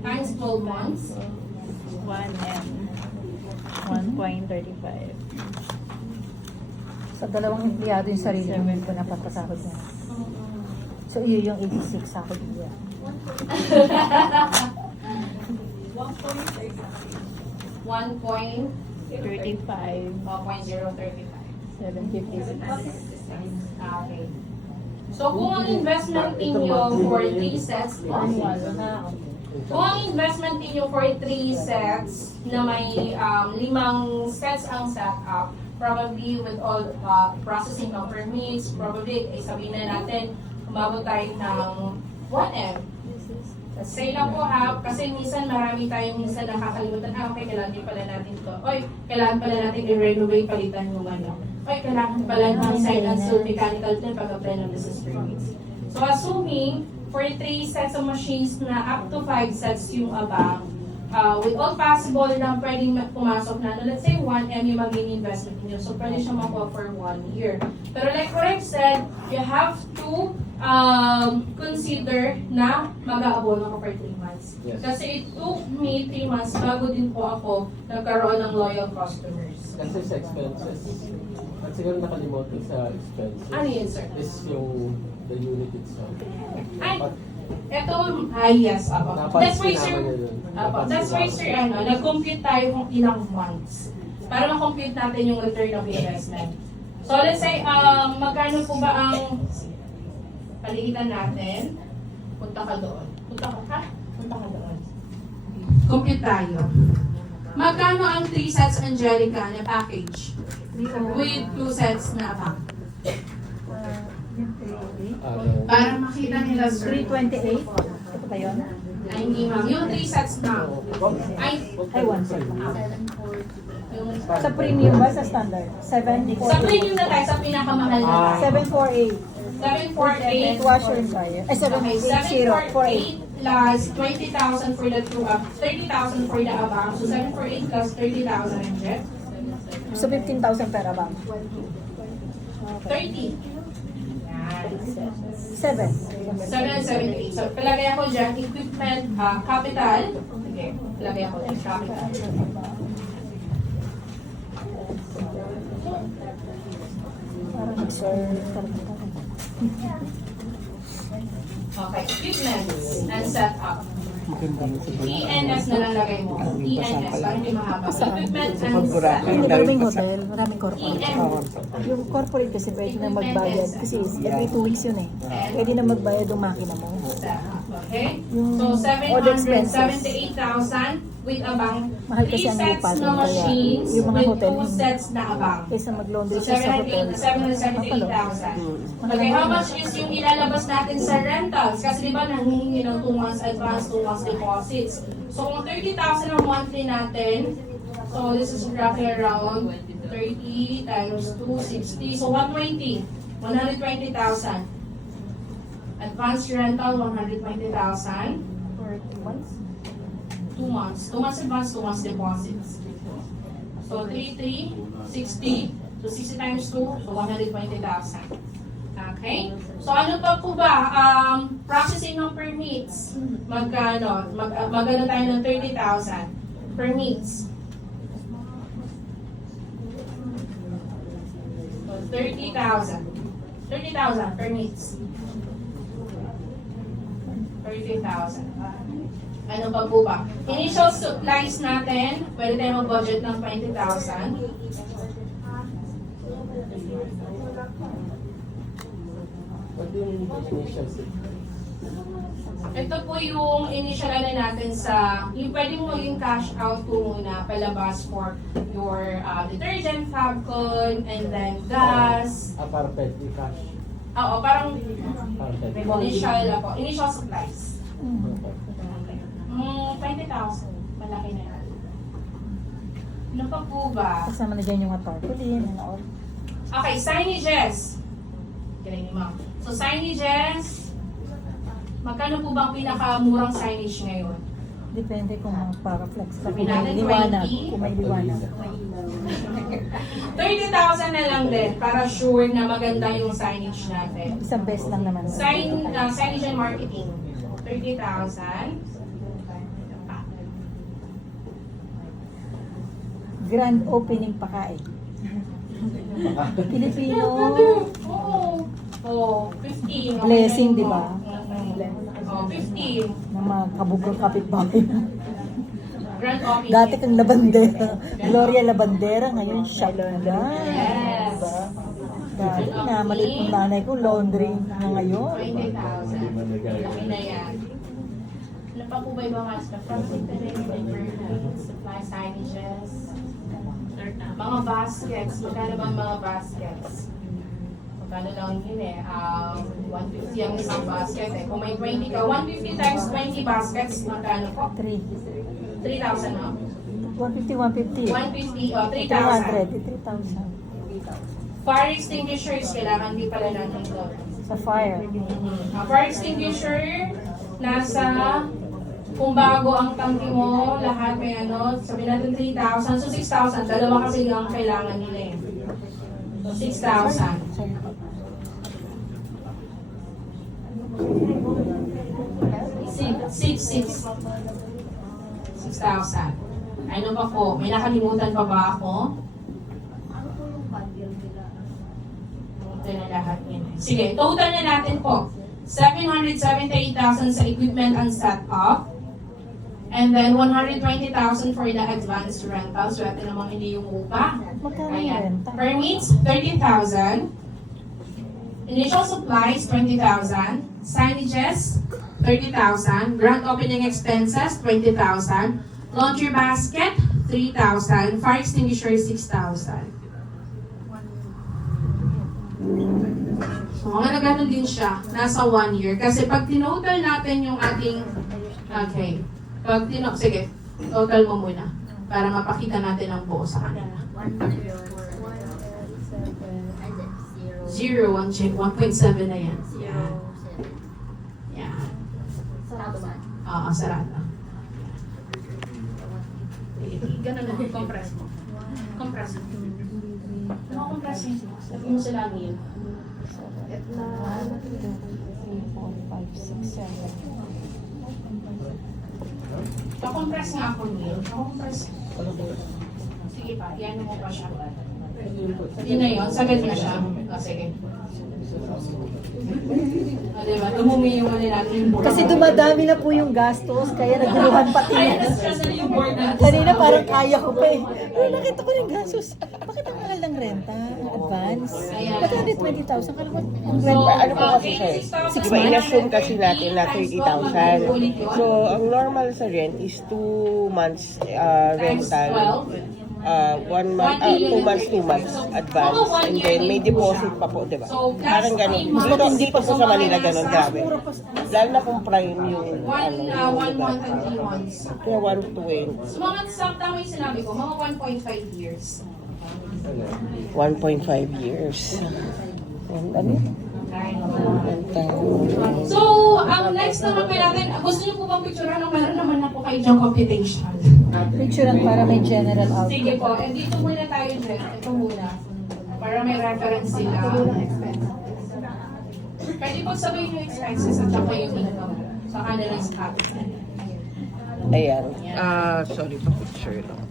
times 12 months. 1M. 1.35. Sa dalawang empleyado yung sarili mo yung pinapapasahod niya. So, iyo yung 86 sahod niya. 1.035. 35. 756. Okay. So kung ang investment ninyo for 3 sets, kung ang investment ninyo for 3 sets na may 5 sets ang set up, probably with all processing of permits, probably sabihin na natin, umabot tayo ng 1M. Let's say lang po kasi minsan marami tayong nakakalimutan, okay, kailangan din pala natin ito. Oy, kailangan pala natin i-renovate, palitan yung ano. Oy, kailangan pala ng site and so mechanical din pag-apply ng business permits. So assuming, for 3 sets of machines na up to 5 sets yung abang, with all possible na pwedeng pumasok na, let's say 1M yung maging investment niyo. So pwede siya makuha for 1 year. Pero like what I've said, you have to consider na mag-aabono ko for 3 months. Yes. Kasi it took me 3 months bago din po ako nagkaroon ng loyal customers. Kasi sa expenses, at siguro nakalimutan sa expenses, Ano yun, sir? is yung the unit itself. Ay, Dapat, eto, yes, apo. dapat That's why, sir, sinama niya dun. apo, Dapat that's why, sinama sir, niya. nag-compute tayo kung ilang months para ma-compute natin yung return of investment. So, let's say, magkano po ba ang paligitan natin? Punta ka doon. Punta ka doon. Compute tayo. Magkano ang 3 sets Angelica na package? With 2 sets na abang. Para makita nila, sir. 328? Ito ba yun? Ay, hindi ma'am. Yung 3 sets na. Ay, Ay, 1 set. yung Sa premium ba? Sa standard? 748. sa premium na tayo, sa pinakamahal na tayo. 748. 748. Washer and dryer. Ay, Okay, 780. 748 plus 20,000 for the 30,000 for the abang. So 748 plus 30,000 and jet. So, 15,000 per abang. 30. Yan. 7. 778. So, palagay ako dyan, equipment, capital. Okay, palagay ako dyan, capital. Parang nag-serve. Okay, equipment and setup. ENS na lang lagay mo. ENS, parang hindi mahaba. Equipment and setup. Hindi, maraming hotel, maraming corporate. EN. Yung corporate kasi pwede na magbayad. Kasi every 2 weeks yun eh. Pwede na magbayad yung makina mo. Okay? Yung So, all expenses. 778,000 with abang. Mahal 3 kasi ang sets lupa na doon, kaya machines yung mga with hotel, 2 sets na abang. Kaysa mag-laundry So, siya sa hotel. 778,000. Okay, how much is yung ilalabas natin sa rentals? Kasi di ba nanghihingi ng 2 months advance, 2 months deposits. So, kung 30,000 ang monthly natin, so this is roughly around 30 times 2, 60. So, 120. 120,000. Advance rental, 120,000. For 2 months? 2 months. 2 months advance, 2 months deposits. So, 3, 60. So, 60 times 2, so 120,000. Okay? So, ano pa po ba? Processing ng permits. Magkano tayo ng 30,000. permits. So 30,000. 30,000 permits. 30,000. Ano pa po ba? Initial supplies natin, pwede tayo mag-budget ng 20,000. What do you mean by initial set? Ito po yung initial ano natin sa, yung pwede mo maging cash out po muna, palabas for your detergent, Fabcon, and then gas. Para petty cash. Oo, parang Para petty. initial supplies. 20,000. Malaki na yan. Ano pa po ba? Kasama na dyan yung mga tarpaulin and all. Okay, signages. Galing ni ma'am. So, signages. Magkano po ba ang pinakamurang signage ngayon? Depende kung para flex ka. Sabi Kung may natin liwanag. 20. Kung may liwanag. 30,000 na lang din para sure na maganda yung signage natin. Isang beses lang naman. Signage and marketing. 30,000. Grand opening pakain. Pilipino. Oo. Oh, 15. Okay Blessing, na yun di ba? po. Oh, 15. Ng mga kabugang kapitbahay. Grand opening. Dati kang labandera. Gloria Labandera. Ngayon, shop na lang. Yes. Diba? Dati, pinamalit ng nanay ko, laundry na ngayon. 20,000. Hindi man nagagawa. Laki na yan. Ano pa po ba ibang aspect? Supply signages. Mga baskets. Magkano ba ang mga baskets? Magkano lang yun eh. 150 ang isang basket eh. Kung may 20 ka, 150 times 20 baskets, magkano po? 3. 3,000 no? 150, 150. 150 o 3,000. 300. Fire extinguishers, kailangan di pala natin ito. Sa fire. Fire extinguisher, nasa, kung bago ang tangki mo, lahat may ano, sabihin natin 3,000, so 6,000. Dalawa kasi ang kailangan nila eh. So 6,000. Six. 6,000. Ano pa po? May nakalimutan pa ba ako? Ito na lahat yun. Sige, total na natin po. 778,000 sa equipment and setup. And then 120,000 for the advanced rental. So ito namang hindi yung upa. Magkano yung Ayan. renta? Permits, 30,000. Initial supplies, 20,000. Signages, 30,000. Grand opening expenses, 20,000. Laundry basket, 3,000. Fire extinguisher, 6,000. So, mga ganun din siya. Nasa 1 year. Kasi pag tinotal natin yung ating... Okay. Sige. Total mo muna. Para mapakita natin ang buo sa kanila. 0, 1 check. 1.7 na yan. Yan. Oo, sarado. Ganun lang. Compress mo. Compress mo. Compress mo. Sabi mo sa langit. 1, 2, 3, 4, 5, 6, 7. Pa-compress nga ako, Neil. Pa-compress. Sige pa, yan mo pa siya. Yun na yun, sagad na siya. Sige. Diba? Lumumi yung ano natin yung board. Kasi dumadami na po yung gastos, kaya naguluhan pati. Ay, na-stress na yung board natin. Kanina parang kaya ko pa eh. Ay, nakita ko yung gastos. Bakit ang mahal ng renta? Ang advance? Ba't 120,000? Kala ko ang renta. Ano po kasi siya eh? Diba, in-assume kasi natin na 30,000. So, ang normal sa rent is 2 months rental. 2 months advance. And then may deposit pa po, diba? Parang ganun. Dito po sa Manila ganun, grabe. Lalo na kung prime yung One month and 3 months. kaya 120. So mga tama yung sinabi ko, mga 1.5 years. 1.5 years. And ano? So, ang next naman po natin, gusto niyo po bang picturean ng meron naman na po kayo dyan computation? Picturean para may general outlook. Sige po, and dito muna tayo dyan. Ito muna. Para may reference sila. Pwede po sabihin yung expenses at saka yung income sa kanilang status. Ayan. Sorry, pa-picture lang.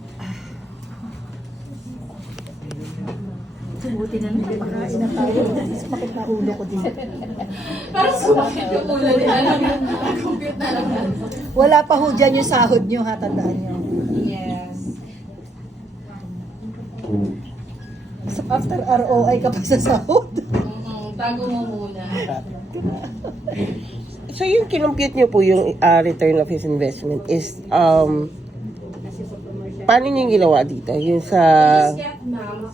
Buti na lang, makain na tayo. Bakit na ulo ko dito? Parang sumakit yung ulo nila. Compute na lang. Wala pa ho dyan yung sahod nyo, ha? Tandaan nyo. Yes. So, after ROI ka pa sa sahod. Tago mo muna. So yung kinumpute nyo po yung return of his investment is, paano nyo yung ginawa dito? Yung sa... Just get, ma'am,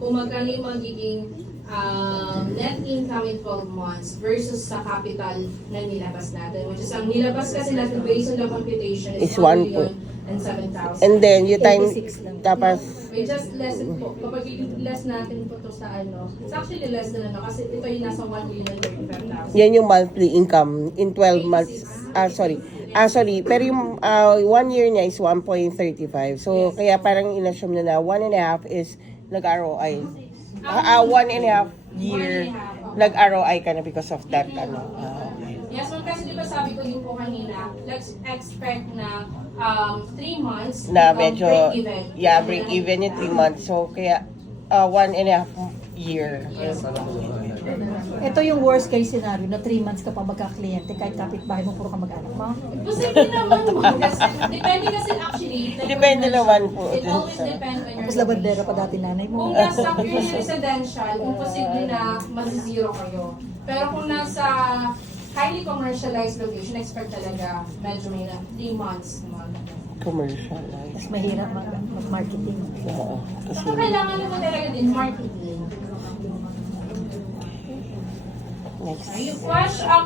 kung magkano yung magiging net income in 12 months versus sa capital na nilabas natin. Which is, ang nilabas kasi natin based on the computation is Is 1.7. 1,007,000. And then, yung time, 86 lang. tapos, We just less it po. Kapag i-less natin po to sa ano, it's actually less than ano kasi ito yung nasa 1,035,000. yan yung monthly income in 12 months. Sorry, pero yung 1 year niya is 1.35. So, kaya parang in-assume na 1.5 is nag-ROI. 1.5 year, nag-ROI ka na because of that, ano. Yes, ma'am, kasi di ba sabi ko din po kanina, let's expect na 3 months Na medyo, break even. yeah, break even yung 3 months. So, kaya 1.5 year. Yes, Ito yung worst case scenario na 3 months ka pa magka-kliyente kahit kapitbahay mo, puro ka mag-anak mo. Posible naman mo. Kasi, depende kasi actually. like Depende what you naman mentioned, po It dun always sa- depends on your Tapos labandera pa dati nanay mo. Kung nasa yung residential, kung posible na mag-zero kayo. Pero kung nasa highly commercialized location, expect talaga medyo may 3 months. Commercial. Mas mahirap mag-marketing. Oo. Kasi, So, kailangan naman talaga din marketing. next. Yung question,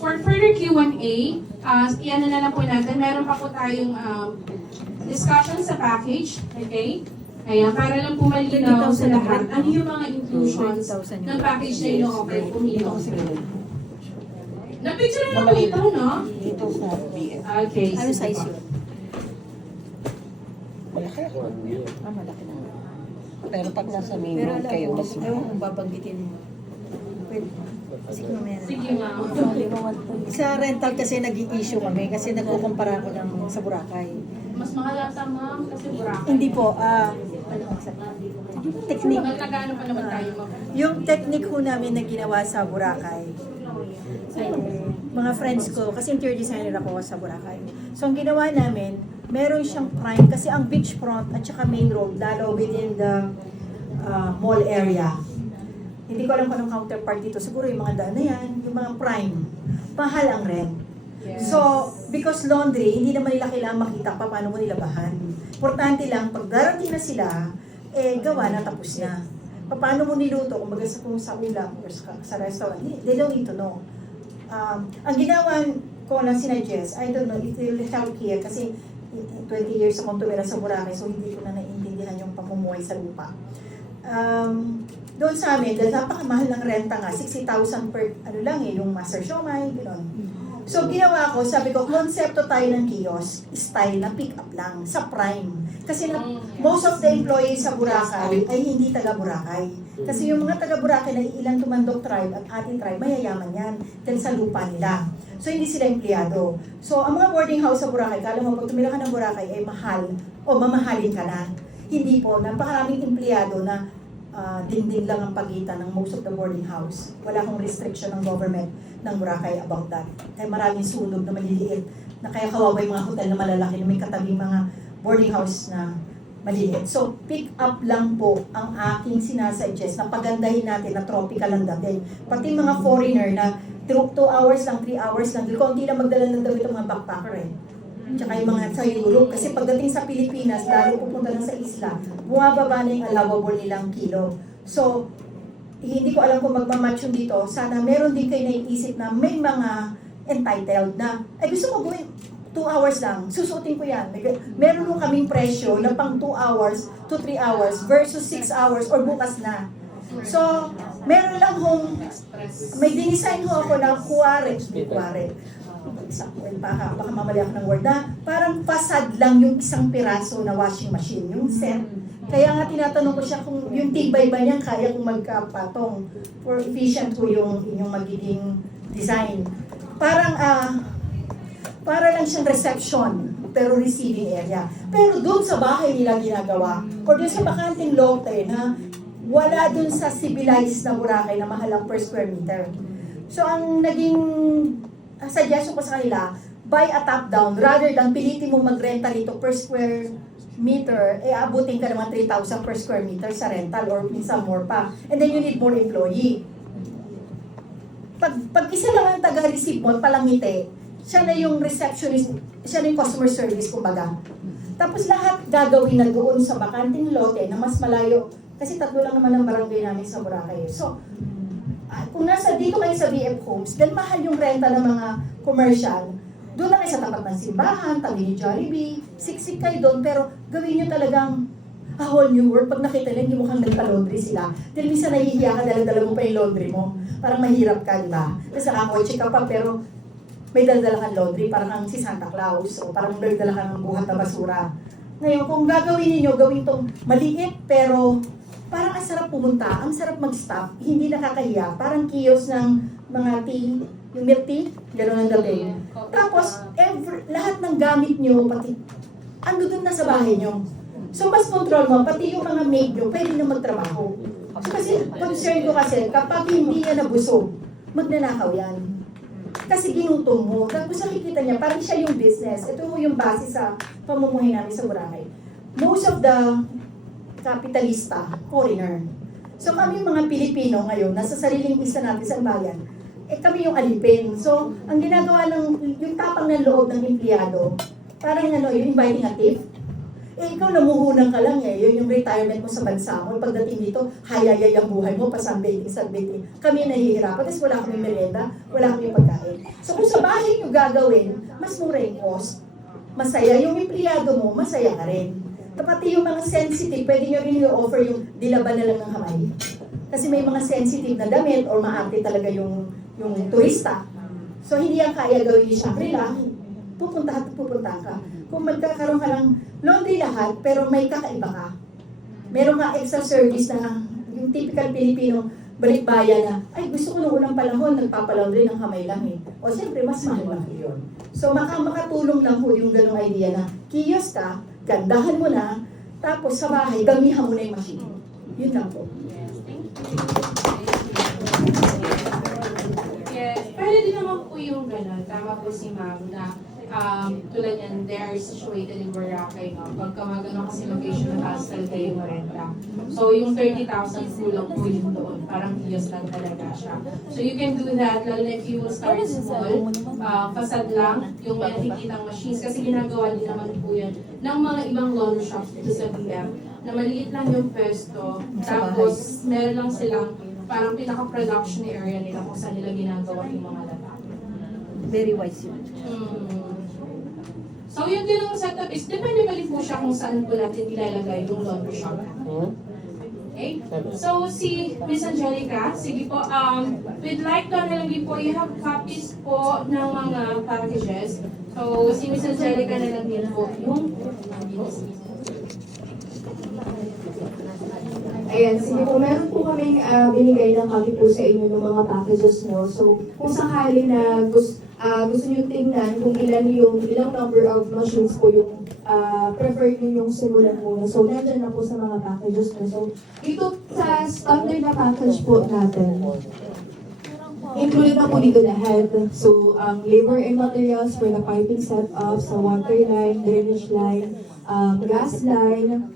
for further Q&A, iyan na lang po natin. Meron pa po tayong discussion sa package. Okay? Ayan, para lang po malinaw sa lahat. Ano yung mga inclusions ng package na ino-offer po nito? Na-picture na po ito, no? Dito sa BF. Okay. Ano size yun? Malaki. Malaki na. Pero pag nasa main Pero road alam kayo, mo, mas ayaw kung babanggitin mo. Pwede. Sige mamaya na. Sige, ma'am. Sa rental kasi nag-i-issue kami kasi nagkukumpara ko ng sa Boracay. Mas mahal ata, ma'am, kasi Boracay. Hindi po, technique. Magkagano pa naman tayo, ma'am? Yung technique ho namin na ginawa sa Boracay, mga friends ko, kasi interior designer ako sa Boracay. So, ang ginawa namin, meron siyang prime, kasi ang beachfront at saka main road, lalo within the mall area. Hindi ko alam kung anong counterpart dito. Siguro yung mga daan na yan, yung mga prime, mahal ang rent. Yes. So, because laundry, hindi naman nila kailangan makita pa paano mo nilabahan. Importante lang, pag darating na sila, gawa na, tapos na. Paano mo niluto, kumbaga kung sa ulam or sa restaurant, they don't need to know. Ang ginawa ko na sinuggest, I don't know if it will help here, kasi 20 years akong tumira sa Boracay, so hindi ko na naiintindihan yung pamumuhay sa lupa. Doon sa amin, dahil napakamahal ng renta nga, 60,000 per, yung master siomai, gano'n. So, ginawa ko, sabi ko, konsepto tayo ng kiosk, style na pick up lang, sa prime. Kasi most of the employees sa Boracay ay hindi taga Boracay. Kasi yung mga taga Boracay na ilang Tumandok tribe at ating tribe, mayayaman yan dahil sa lupa nila. So, hindi sila empleyado. So, ang mga boarding house sa Boracay, kala mo pag tumira ka ng Boracay ay mahal o mamahalin ka na. Hindi po, napakaraming empleyado na dingding lang ang pagitan ng most of the boarding house. Wala akong restriction ng government ng Boracay about that. Kaya maraming sunog na maliliit na kaya kawawa yung mga hotel na malalaki na may katabing mga boarding house na maliliit. So, pick up lang po ang aking sinasuggest na pagandahin natin na tropical ang dating. Pati mga foreigner na 2 hours lang, 3 hours lang, konti lang magdala ng damit ang mga backpacker eh. Tsaka yung mga sa Europe, kasi pagdating sa Pilipinas, lalo pupunta lang sa isla, bumababa na yung allowable nilang kilo. So, hindi ko alam kung magmamatch yung dito. Sana meron din kayo naiisip na may mga entitled na, ay gusto ko gawin 2 hours lang, susuotin ko yan. Meron mo kaming presyo na pang 2 hours to 3 hours versus 6 hours or bukas na. So, meron lang hong, may dinisign ho ako na kuwari, baka mamali ako ng word na, parang fasad lang yung isang piraso na washing machine, yung set. Kaya nga tinatanong ko siya kung yung tibay ba niya kaya kung magkapatong for efficient ko yung inyong magiging design. Parang para lang siyang reception, pero receiving area. Pero doon sa bahay nila ginagawa, o doon sa bakanting lote na wala doon sa civilized na Boracay na mahal ang per square meter. So ang naging suggestion ko sa kanila, buy a top-down rather than pilitin mong magrenta nito per square meter, abutin ka naman 3,000 per square meter sa rental or minsan more pa. And then you need more employee. Pag isa lang ang taga-receive mo, palangiti, siya na yung receptionist, siya na yung customer service, kumbaga. Tapos lahat gagawin na doon sa bakanting lote na mas malayo. Kasi 3 lang naman ang barangay namin sa Boracay. So, kung nasa dito kayo sa BF Homes, dahil mahal yung renta ng mga commercial, doon lang kayo sa tapat ng simbahan, tabi ni Jollibee, siksik kayo doon, pero gawin nyo talagang a whole new world. Pag nakita nyo, hindi mukhang nagpa-laundry sila. Dahil minsan nahihiya ka, dala-dala mo pa yung laundry mo. Parang mahirap ka, di ba? Kasi nakakotche ka pa, pero may dala-dala kang laundry, parang kang si Santa Claus, o parang dala-dala ka ng buhat na basura. Ngayon, kung gagawin ninyo, gawin tong maliit, pero parang ang sarap pumunta, ang sarap mag-stop, hindi nakakahiya, parang kiosk ng mga tea, yung milk tea, gano'n ang dating. Tapos, lahat ng gamit nyo, pati, ando doon na sa bahay nyo. So, mas control mo, pati yung mga maid nyo, pwede na magtrabaho. So, kasi, concern ko kasi, kapag hindi yan nabusog, magnanakaw yan. Kasi ginutom mo. Tapos nakikita niya, parang siya yung business. Ito yung base sa pamumuhay namin sa Boracay. Most of the kapitalista, foreigner. So kami mga Pilipino ngayon, nasa sariling isa natin sa bayan, kami yung alipin. So, ang ginagawa ng, yung tapang ng loob ng empleyado, parang yung inviting a thief. Ikaw namuhunan ka lang yun yung retirement mo sa bansa mo. Pagdating dito, hayayay ang buhay mo, pasambiting. Kami nahihirapan, tapos wala kami merienda, wala kami pagkain. So kung sa bahay nyo gagawin, mas mura yung cost. Masaya yung empleyado mo, masaya ka rin. Pati yung mga sensitive, pwede nyo rin i-offer yung dilaban na lang ng kamay. Kasi may mga sensitive na damit or maarte talaga yung turista. So hindi yan kaya gawin ni Shangri-La, pupunta ka. Kung magkakaroon ka ng laundry lahat, pero may kakaiba ka. Meron ka extra service na yung typical Pilipino balikbayan na, ay gusto ko nung unang panahon, nagpapalaundry ng kamay lang eh. O siyempre, mas mahal lang yun. So makatulong lang po yung ganong idea na kiosk ka, gandahan mo na, tapos sa bahay, gamihan mo na yung machine. Yun lang po. Yes, pwede din naman po yung gano'n. Tama po si Ma'am na tulad yan, they are situated in Boracay, no? Pagka magano kasi location na hostel kayo marenta. So yung 30,000 kulang po yun doon. Parang kiosk lang talaga siya. So you can do that, lalo na if you will start small, facade lang, yung may nakikitang machines. Kasi ginagawa din naman po yan ng mga ibang laundry shops dito sa BF, na maliit lang yung pwesto, tapos meron lang silang parang pinaka-production area nila kung saan nila ginagawa yung mga lata. Very wise yun. So yung ganung setup is, depende pa rin po siya kung saan po natin ilalagay yung laundry shop. Okay? So si Miss Angelica, sige po, we'd like to nalagay po, you have copies po ng mga packages. So si Miss Angelica nalagay po yung Ayan, sige po, meron po kaming binigay ng copy po sa inyo ng mga packages nyo. So, kung sakali na gusto nyo tingnan kung ilang number of machines po yung preferred nyo yung simulan muna. So, nandyan na po sa mga packages nyo. So, dito sa standard na package po natin, included na po dito lahat. So, labor and materials for the piping setup, sa water line, drainage line, gas line,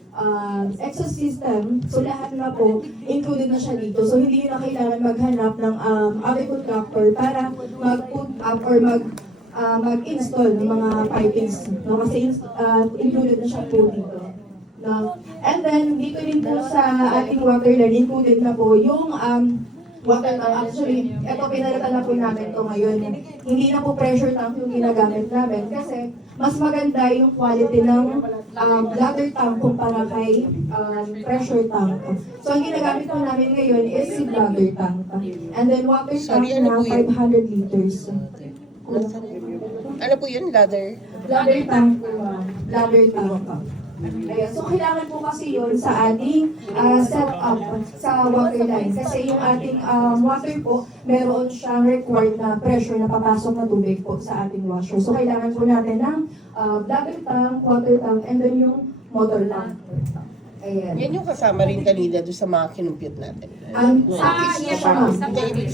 exhaust system, so lahat na po, included na siya dito. So hindi nyo na kailangan maghanap ng other contractor para mag-put up or mag-install ng mga pipings. No? Kasi included na siya po dito. No? And then, dito din po sa ating water line, included na po yung water tank. Actually, ito pinalitan na po namin ito ngayon. Hindi na po pressure tank yung ginagamit namin kasi mas maganda yung quality ng bladder tank kumpara kay pressure tank. So, ang ginagamit po namin ngayon is si bladder tank. And then water tank na 500 liters. Ano po yun, ladder? Bladder tank po. Bladder tank. Ayan. So, kailangan po kasi yun sa ating setup sa water line. Kasi yung ating water po, meron siyang required na pressure na papasok na tubig po sa ating washer. So, kailangan po natin ng bladder tank, water tank, and then yung motor tank. Ayan. Yan yung kasama rin kanina doon sa mga kinumpute natin. Package na siya, ma'am. Hindi, ibig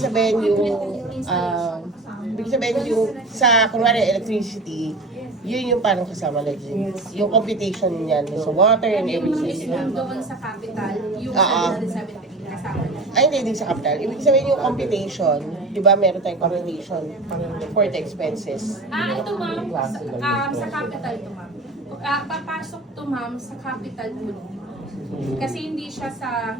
sabihin yung sa, kunwari, electricity, yun yung parang kasama na din. Yung computation niyan, so water and everything. Doon sa capital, yung Oo. 178 kasama niya. Ay, hindi din sa capital. Ibig sabihin yung computation, di ba meron tayong computation for the expenses. Ito ma'am, sa capital to ma'am. Papasok to ma'am sa capital po. Kasi hindi siya sa